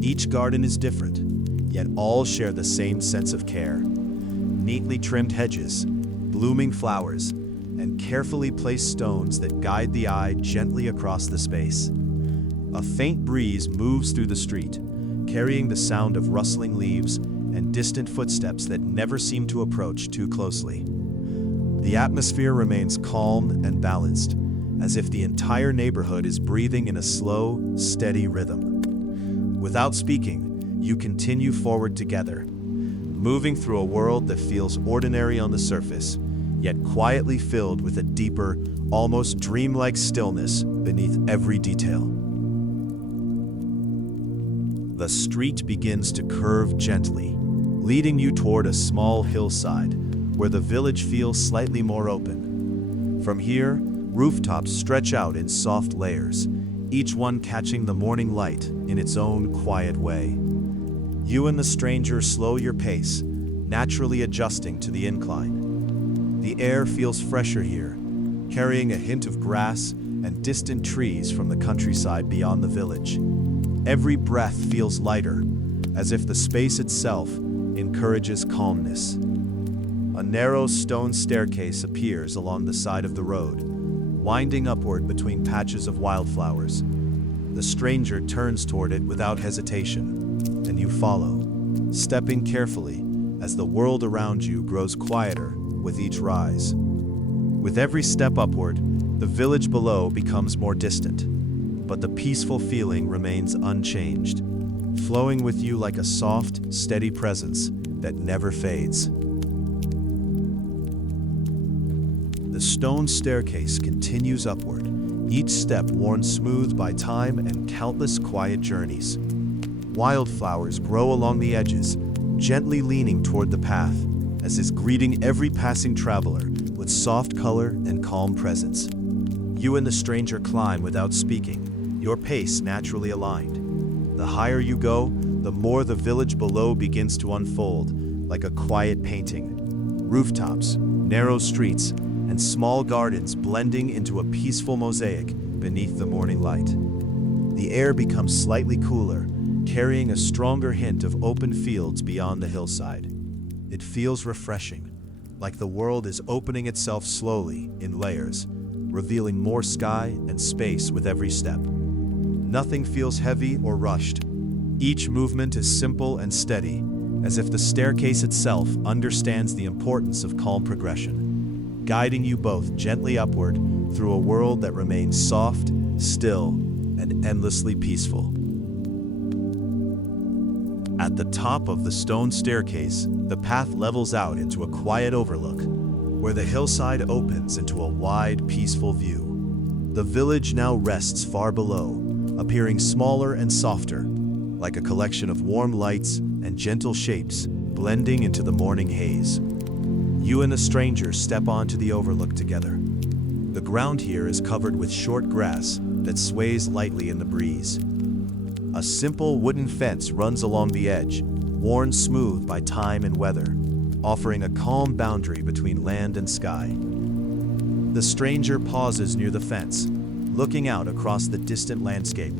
Each garden is different, yet all share the same sense of care. Neatly trimmed hedges, blooming flowers, and carefully placed stones that guide the eye gently across the space. A faint breeze moves through the street, carrying the sound of rustling leaves and distant footsteps that never seem to approach too closely. The atmosphere remains calm and balanced, as if the entire neighborhood is breathing in a slow, steady rhythm. Without speaking, you continue forward together, moving through a world that feels ordinary on the surface, yet quietly filled with a deeper, almost dreamlike stillness beneath every detail. The street begins to curve gently, leading you toward a small hillside where the village feels slightly more open. From here, rooftops stretch out in soft layers, each one catching the morning light in its own quiet way. You and the stranger slow your pace, naturally adjusting to the incline. The air feels fresher here, carrying a hint of grass and distant trees from the countryside beyond the village. Every breath feels lighter, as if the space itself encourages calmness. A narrow stone staircase appears along the side of the road, winding upward between patches of wildflowers. The stranger turns toward it without hesitation, and you follow, stepping carefully as the world around you grows quieter with each rise. With every step upward, the village below becomes more distant, but the peaceful feeling remains unchanged, flowing with you like a soft, steady presence that never fades. The stone staircase continues upward, each step worn smooth by time and countless quiet journeys. Wildflowers grow along the edges, gently leaning toward the path, as is greeting every passing traveler with soft color and calm presence. You and the stranger climb without speaking, your pace naturally aligned. The higher you go, the more the village below begins to unfold, like a quiet painting. Rooftops, narrow streets, and small gardens blending into a peaceful mosaic beneath the morning light. The air becomes slightly cooler, carrying a stronger hint of open fields beyond the hillside. It feels refreshing, like the world is opening itself slowly in layers, revealing more sky and space with every step. Nothing feels heavy or rushed. Each movement is simple and steady, as if the staircase itself understands the importance of calm progression, guiding you both gently upward through a world that remains soft, still, and endlessly peaceful. At the top of the stone staircase, the path levels out into a quiet overlook, where the hillside opens into a wide, peaceful view. The village now rests far below, appearing smaller and softer, like a collection of warm lights and gentle shapes blending into the morning haze. You and the stranger step onto the overlook together. The ground here is covered with short grass that sways lightly in the breeze. A simple wooden fence runs along the edge, worn smooth by time and weather, offering a calm boundary between land and sky. The stranger pauses near the fence, looking out across the distant landscape.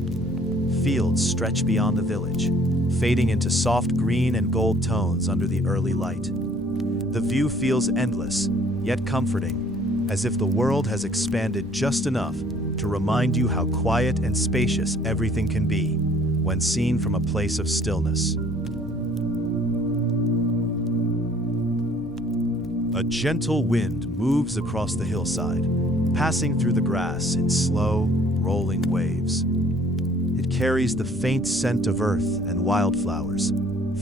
Fields stretch beyond the village, fading into soft green and gold tones under the early light. The view feels endless, yet comforting, as if the world has expanded just enough to remind you how quiet and spacious everything can be when seen from a place of stillness. A gentle wind moves across the hillside, passing through the grass in slow, rolling waves. It carries the faint scent of earth and wildflowers,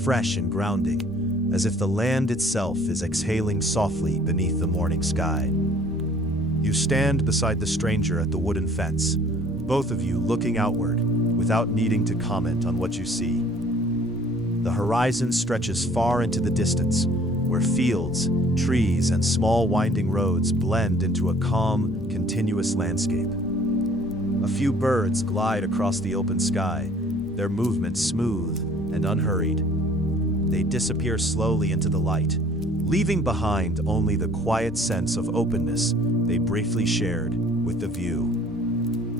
fresh and grounding, as if the land itself is exhaling softly beneath the morning sky. You stand beside the stranger at the wooden fence, both of you looking outward without needing to comment on what you see. The horizon stretches far into the distance, where fields, trees, and small winding roads blend into a calm, continuous landscape. A few birds glide across the open sky, their movements smooth and unhurried. They disappear slowly into the light, leaving behind only the quiet sense of openness they briefly shared with the view.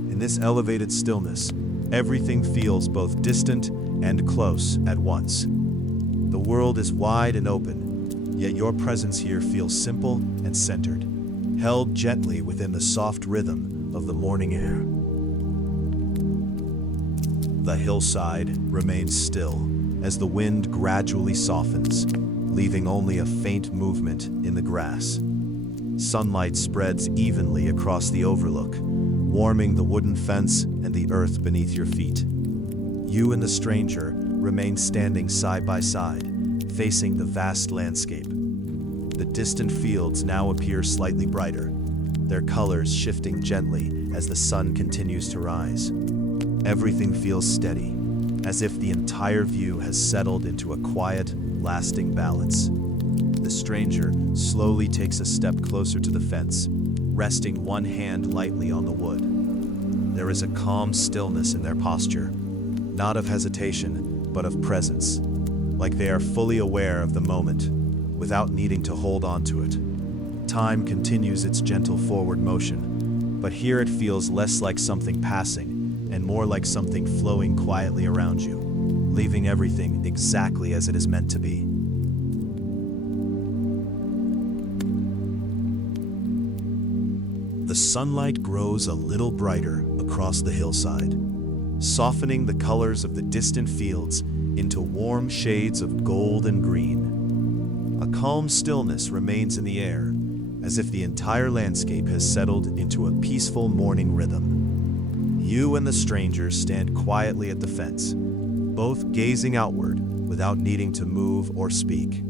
In this elevated stillness, everything feels both distant and close at once. The world is wide and open, yet your presence here feels simple and centered, held gently within the soft rhythm of the morning air. The hillside remains still as the wind gradually softens, leaving only a faint movement in the grass. Sunlight spreads evenly across the overlook, warming the wooden fence and the earth beneath your feet. You and the stranger remain standing side by side, facing the vast landscape. The distant fields now appear slightly brighter, their colors shifting gently as the sun continues to rise. Everything feels steady, as if the entire view has settled into a quiet, lasting balance. The stranger slowly takes a step closer to the fence, resting one hand lightly on the wood. There is a calm stillness in their posture, not of hesitation, but of presence, like they are fully aware of the moment, without needing to hold on to it. Time continues its gentle forward motion, but here it feels less like something passing and more like something flowing quietly around you, leaving everything exactly as it is meant to be. The sunlight grows a little brighter across the hillside, softening the colors of the distant fields into warm shades of gold and green. A calm stillness remains in the air, as if the entire landscape has settled into a peaceful morning rhythm. You and the stranger stand quietly at the fence, both gazing outward without needing to move or speak.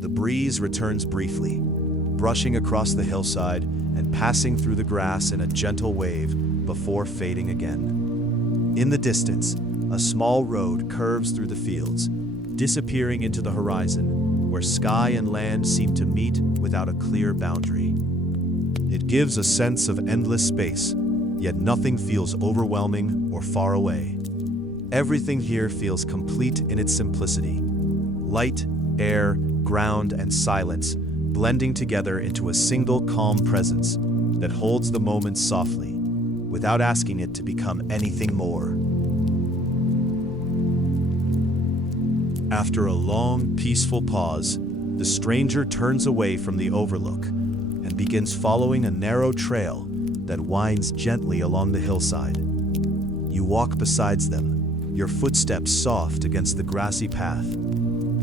The breeze returns briefly, brushing across the hillside and passing through the grass in a gentle wave before fading again. In the distance, a small road curves through the fields, disappearing into the horizon, where sky and land seem to meet without a clear boundary. It gives a sense of endless space, yet nothing feels overwhelming or far away. Everything here feels complete in its simplicity. Light, air, ground, and silence blending together into a single calm presence that holds the moment softly, without asking it to become anything more. After a long, peaceful pause, the stranger turns away from the overlook and begins following a narrow trail that winds gently along the hillside. You walk beside them, your footsteps soft against the grassy path.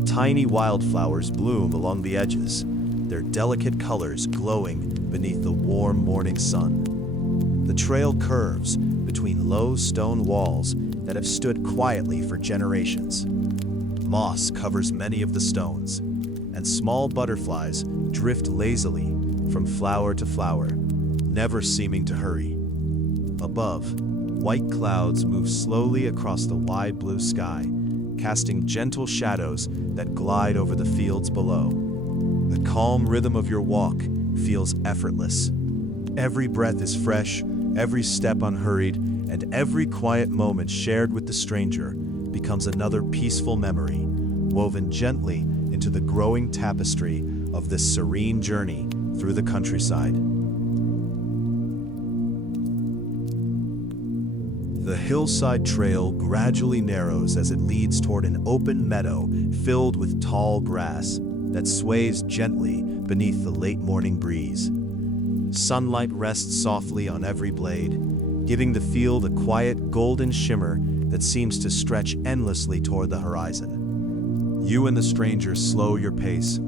Tiny wildflowers bloom along the edges, their delicate colors glowing beneath the warm morning sun. The trail curves between low stone walls that have stood quietly for generations. Moss covers many of the stones, and small butterflies drift lazily from flower to flower, never seeming to hurry. Above, white clouds move slowly across the wide blue sky, casting gentle shadows that glide over the fields below. The calm rhythm of your walk feels effortless. Every breath is fresh, every step unhurried, and every quiet moment shared with the stranger becomes another peaceful memory, woven gently into the growing tapestry of this serene journey through the countryside. The hillside trail gradually narrows as it leads toward an open meadow filled with tall grass that sways gently beneath the late morning breeze. Sunlight rests softly on every blade, giving the field a quiet golden shimmer that seems to stretch endlessly toward the horizon. You and the stranger slow your pace,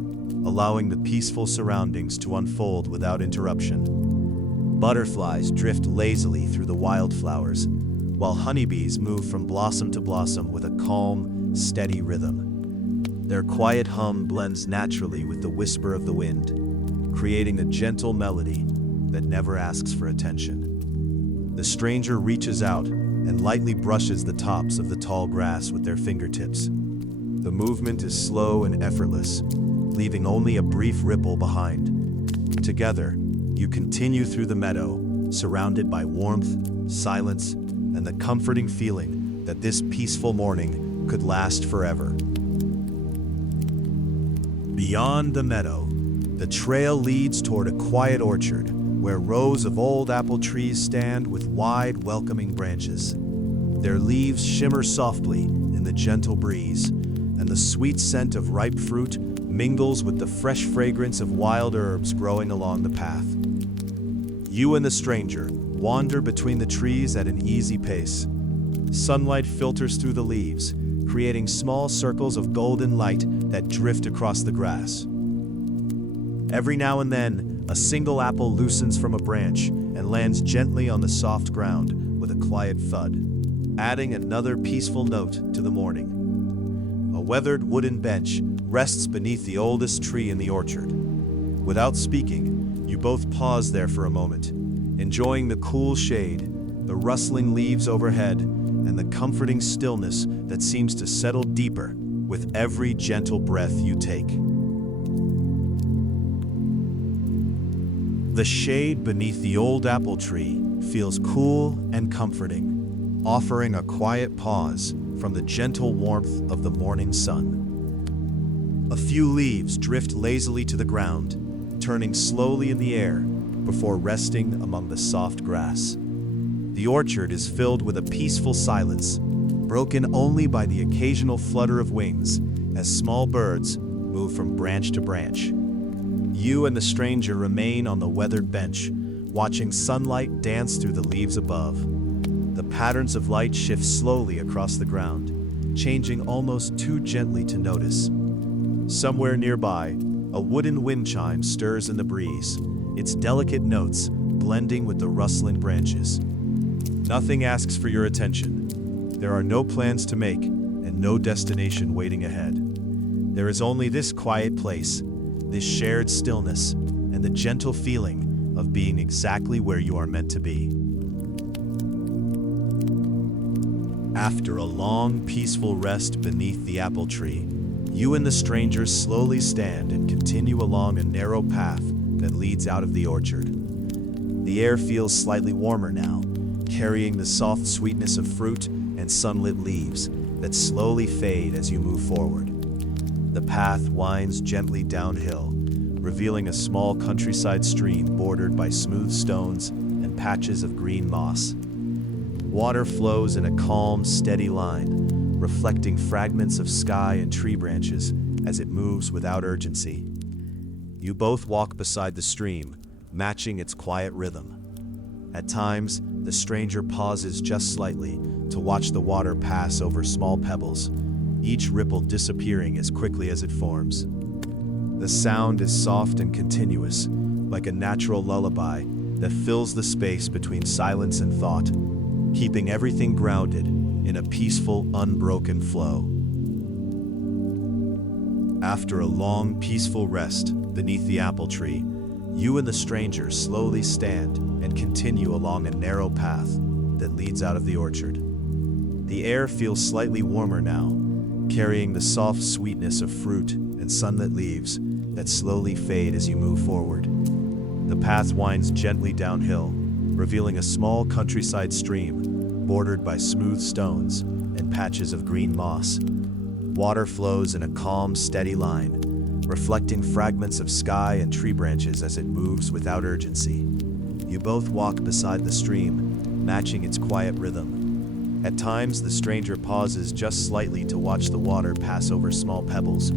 allowing the peaceful surroundings to unfold without interruption. Butterflies drift lazily through the wildflowers, while honeybees move from blossom to blossom with a calm, steady rhythm. Their quiet hum blends naturally with the whisper of the wind, creating a gentle melody that never asks for attention. The stranger reaches out and lightly brushes the tops of the tall grass with their fingertips. The movement is slow and effortless, leaving only a brief ripple behind. Together, you continue through the meadow, surrounded by warmth, silence, and the comforting feeling that this peaceful morning could last forever. Beyond the meadow, the trail leads toward a quiet orchard where rows of old apple trees stand with wide, welcoming branches. Their leaves shimmer softly in the gentle breeze, and the sweet scent of ripe fruit mingles with the fresh fragrance of wild herbs growing along the path. You and the stranger wander between the trees at an easy pace. Sunlight filters through the leaves, creating small circles of golden light that drift across the grass. Every now and then, a single apple loosens from a branch and lands gently on the soft ground with a quiet thud, adding another peaceful note to the morning. A weathered wooden bench rests beneath the oldest tree in the orchard. Without speaking, you both pause there for a moment, enjoying the cool shade, the rustling leaves overhead, and the comforting stillness that seems to settle deeper with every gentle breath you take. The shade beneath the old apple tree feels cool and comforting, offering a quiet pause from the gentle warmth of the morning sun. A few leaves drift lazily to the ground, turning slowly in the air before resting among the soft grass. The orchard is filled with a peaceful silence, broken only by the occasional flutter of wings as small birds move from branch to branch. You and the stranger remain on the weathered bench, watching sunlight dance through the leaves above. The patterns of light shift slowly across the ground, changing almost too gently to notice. Somewhere nearby, a wooden wind chime stirs in the breeze, its delicate notes blending with the rustling branches. Nothing asks for your attention. There are no plans to make and no destination waiting ahead. There is only this quiet place, this shared stillness, and the gentle feeling of being exactly where you are meant to be. After a long, peaceful rest beneath the apple tree, you and the stranger slowly stand and continue along a narrow path that leads out of the orchard. The air feels slightly warmer now, carrying the soft sweetness of fruit and sunlit leaves that slowly fade as you move forward. The path winds gently downhill, revealing a small countryside stream bordered by smooth stones and patches of green moss. Water flows in a calm, steady line, reflecting fragments of sky and tree branches as it moves without urgency. You both walk beside the stream, matching its quiet rhythm. At times, the stranger pauses just slightly to watch the water pass over small pebbles, each ripple disappearing as quickly as it forms. The sound is soft and continuous, like a natural lullaby that fills the space between silence and thought, keeping everything grounded in a peaceful, unbroken flow. After a long, peaceful rest beneath the apple tree, you and the stranger slowly stand and continue along a narrow path that leads out of the orchard. The air feels slightly warmer now, carrying the soft sweetness of fruit and sunlit leaves that slowly fade as you move forward. The path winds gently downhill, revealing a small countryside stream bordered by smooth stones and patches of green moss. Water flows in a calm, steady line, reflecting fragments of sky and tree branches as it moves without urgency. You both walk beside the stream, matching its quiet rhythm. At times, the stranger pauses just slightly to watch the water pass over small pebbles,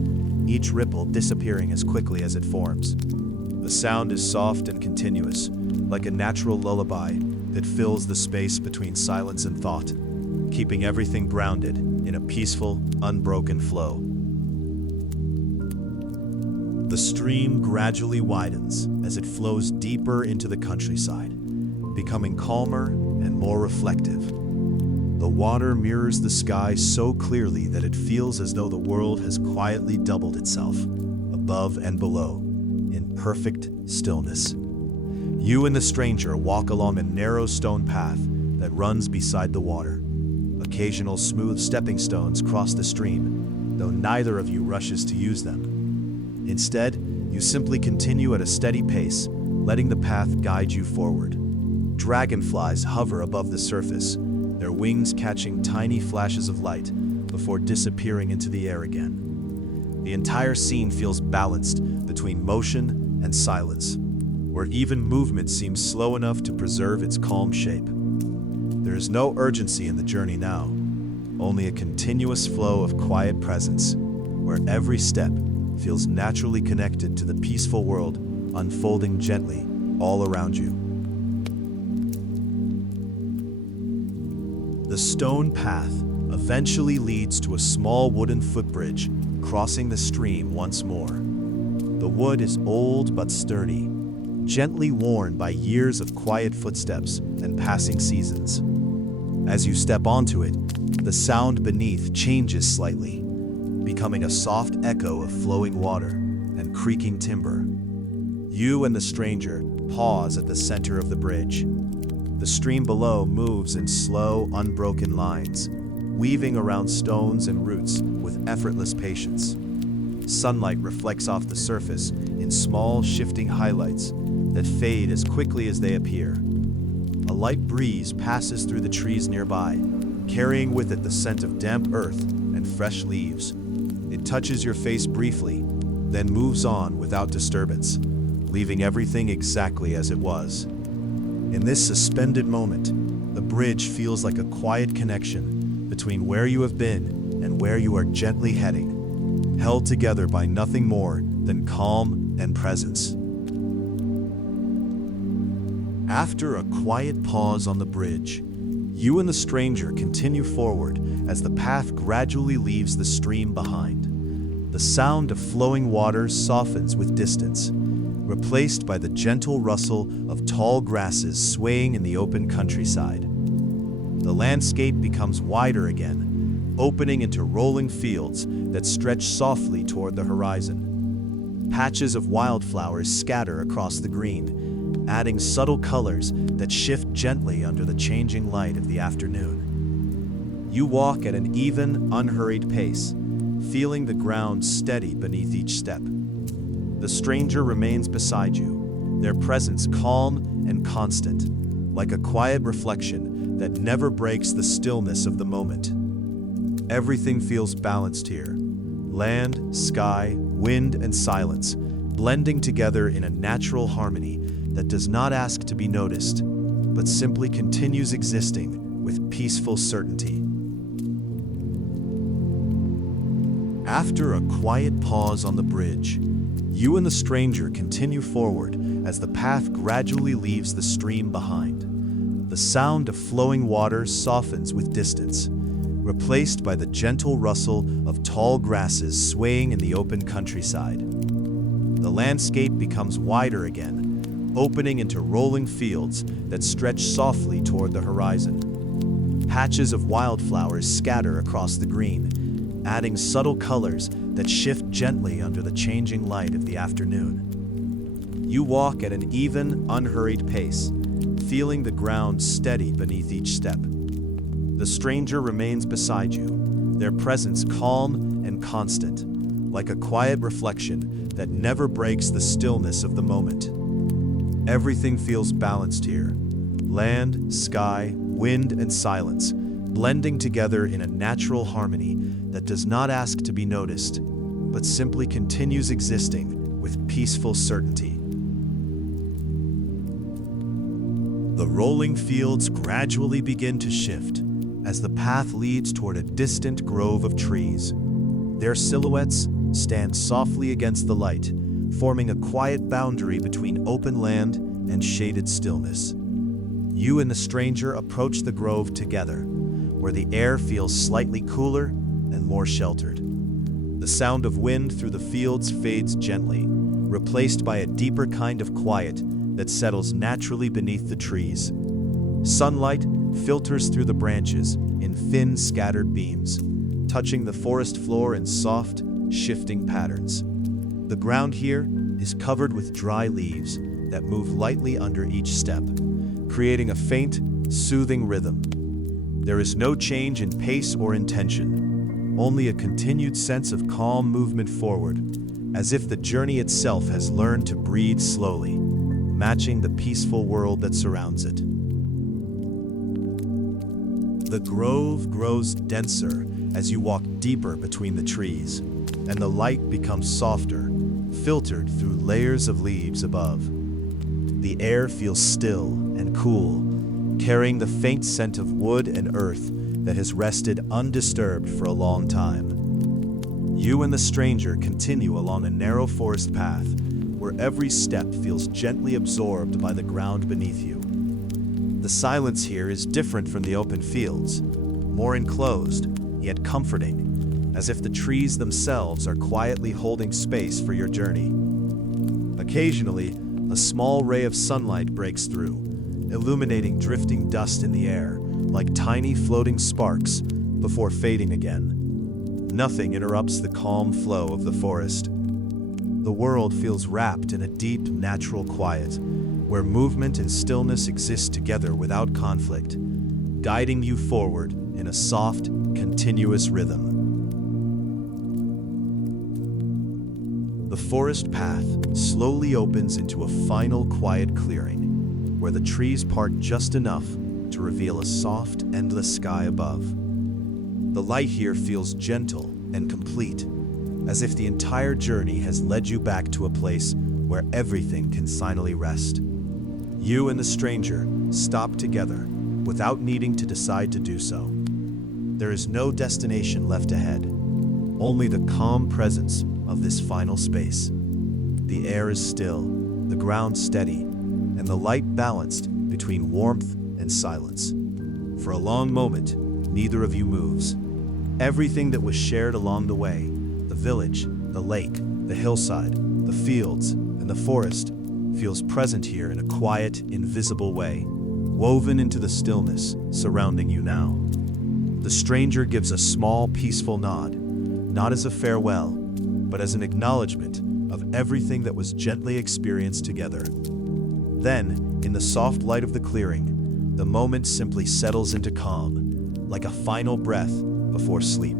each ripple disappearing as quickly as it forms. The sound is soft and continuous, like a natural lullaby that fills the space between silence and thought, keeping everything grounded in a peaceful, unbroken flow. The stream gradually widens as it flows deeper into the countryside, becoming calmer and more reflective. The water mirrors the sky so clearly that it feels as though the world has quietly doubled itself, above and below, in perfect stillness. You and the stranger walk along a narrow stone path that runs beside the water. Occasional smooth stepping stones cross the stream, though neither of you rushes to use them. Instead, you simply continue at a steady pace, letting the path guide you forward. Dragonflies hover above the surface, their wings catching tiny flashes of light before disappearing into the air again. The entire scene feels balanced between motion and silence, where even movement seems slow enough to preserve its calm shape. There is no urgency in the journey now, only a continuous flow of quiet presence, where every step feels naturally connected to the peaceful world unfolding gently all around you. The stone path eventually leads to a small wooden footbridge crossing the stream once more. The wood is old but sturdy, gently worn by years of quiet footsteps and passing seasons. As you step onto it, the sound beneath changes slightly, becoming a soft echo of flowing water and creaking timber. You and the stranger pause at the center of the bridge. The stream below moves in slow, unbroken lines, weaving around stones and roots with effortless patience. Sunlight reflects off the surface in small, shifting highlights that fade as quickly as they appear. A light breeze passes through the trees nearby, carrying with it the scent of damp earth and fresh leaves. It touches your face briefly, then moves on without disturbance, leaving everything exactly as it was. In this suspended moment, the bridge feels like a quiet connection between where you have been and where you are gently heading, held together by nothing more than calm and presence. After a quiet pause on the bridge, you and the stranger continue forward as the path gradually leaves the stream behind. The sound of flowing water softens with distance, replaced by the gentle rustle of tall grasses swaying in the open countryside. The landscape becomes wider again, opening into rolling fields that stretch softly toward the horizon. Patches of wildflowers scatter across the green, adding subtle colors that shift gently under the changing light of the afternoon. You walk at an even, unhurried pace, feeling the ground steady beneath each step. The stranger remains beside you, their presence calm and constant, like a quiet reflection that never breaks the stillness of the moment. Everything feels balanced here. Land, sky, wind, and silence, blending together in a natural harmony that does not ask to be noticed, but simply continues existing with peaceful certainty. After a quiet pause on the bridge, you and the stranger continue forward as the path gradually leaves the stream behind. The sound of flowing water softens with distance, replaced by the gentle rustle of tall grasses swaying in the open countryside. The landscape becomes wider again, opening into rolling fields that stretch softly toward the horizon. Patches of wildflowers scatter across the green, adding subtle colors that shift gently under the changing light of the afternoon. You walk at an even, unhurried pace, feeling the ground steady beneath each step. The stranger remains beside you, their presence calm and constant, like a quiet reflection that never breaks the stillness of the moment. Everything feels balanced here: land, sky, wind, and silence, blending together in a natural harmony that does not ask to be noticed, but simply continues existing with peaceful certainty. The rolling fields gradually begin to shift as the path leads toward a distant grove of trees. Their silhouettes stand softly against the light, forming a quiet boundary between open land and shaded stillness. You and the stranger approach the grove together, where the air feels slightly cooler and more sheltered. The sound of wind through the fields fades gently, replaced by a deeper kind of quiet that settles naturally beneath the trees. Sunlight filters through the branches in thin, scattered beams, touching the forest floor in soft, shifting patterns. The ground here is covered with dry leaves that move lightly under each step, creating a faint, soothing rhythm. There is no change in pace or intention, only a continued sense of calm movement forward, as if the journey itself has learned to breathe slowly, matching the peaceful world that surrounds it. The grove grows denser as you walk deeper between the trees, and the light becomes softer, filtered through layers of leaves above. The air feels still and cool, carrying the faint scent of wood and earth that has rested undisturbed for a long time. You and the stranger continue along a narrow forest path where every step feels gently absorbed by the ground beneath you. The silence here is different from the open fields, more enclosed, yet comforting, as if the trees themselves are quietly holding space for your journey. Occasionally, a small ray of sunlight breaks through, illuminating drifting dust in the air, like tiny floating sparks, before fading again. Nothing interrupts the calm flow of the forest. The world feels wrapped in a deep, natural quiet, where movement and stillness exist together without conflict, guiding you forward in a soft, continuous rhythm. The forest path slowly opens into a final quiet clearing, where the trees part just enough to reveal a soft, endless sky above. The light here feels gentle and complete, as if the entire journey has led you back to a place where everything can finally rest. You and the stranger stop together without needing to decide to do so. There is no destination left ahead, only the calm presence of this final space. The air is still, the ground steady, and the light balanced between warmth and silence. For a long moment, neither of you moves. Everything that was shared along the way, the village, the lake, the hillside, the fields, and the forest, feels present here in a quiet, invisible way, woven into the stillness surrounding you now. The stranger gives a small, peaceful nod, not as a farewell, but as an acknowledgement of everything that was gently experienced together. Then, in the soft light of the clearing, the moment simply settles into calm, like a final breath before sleep.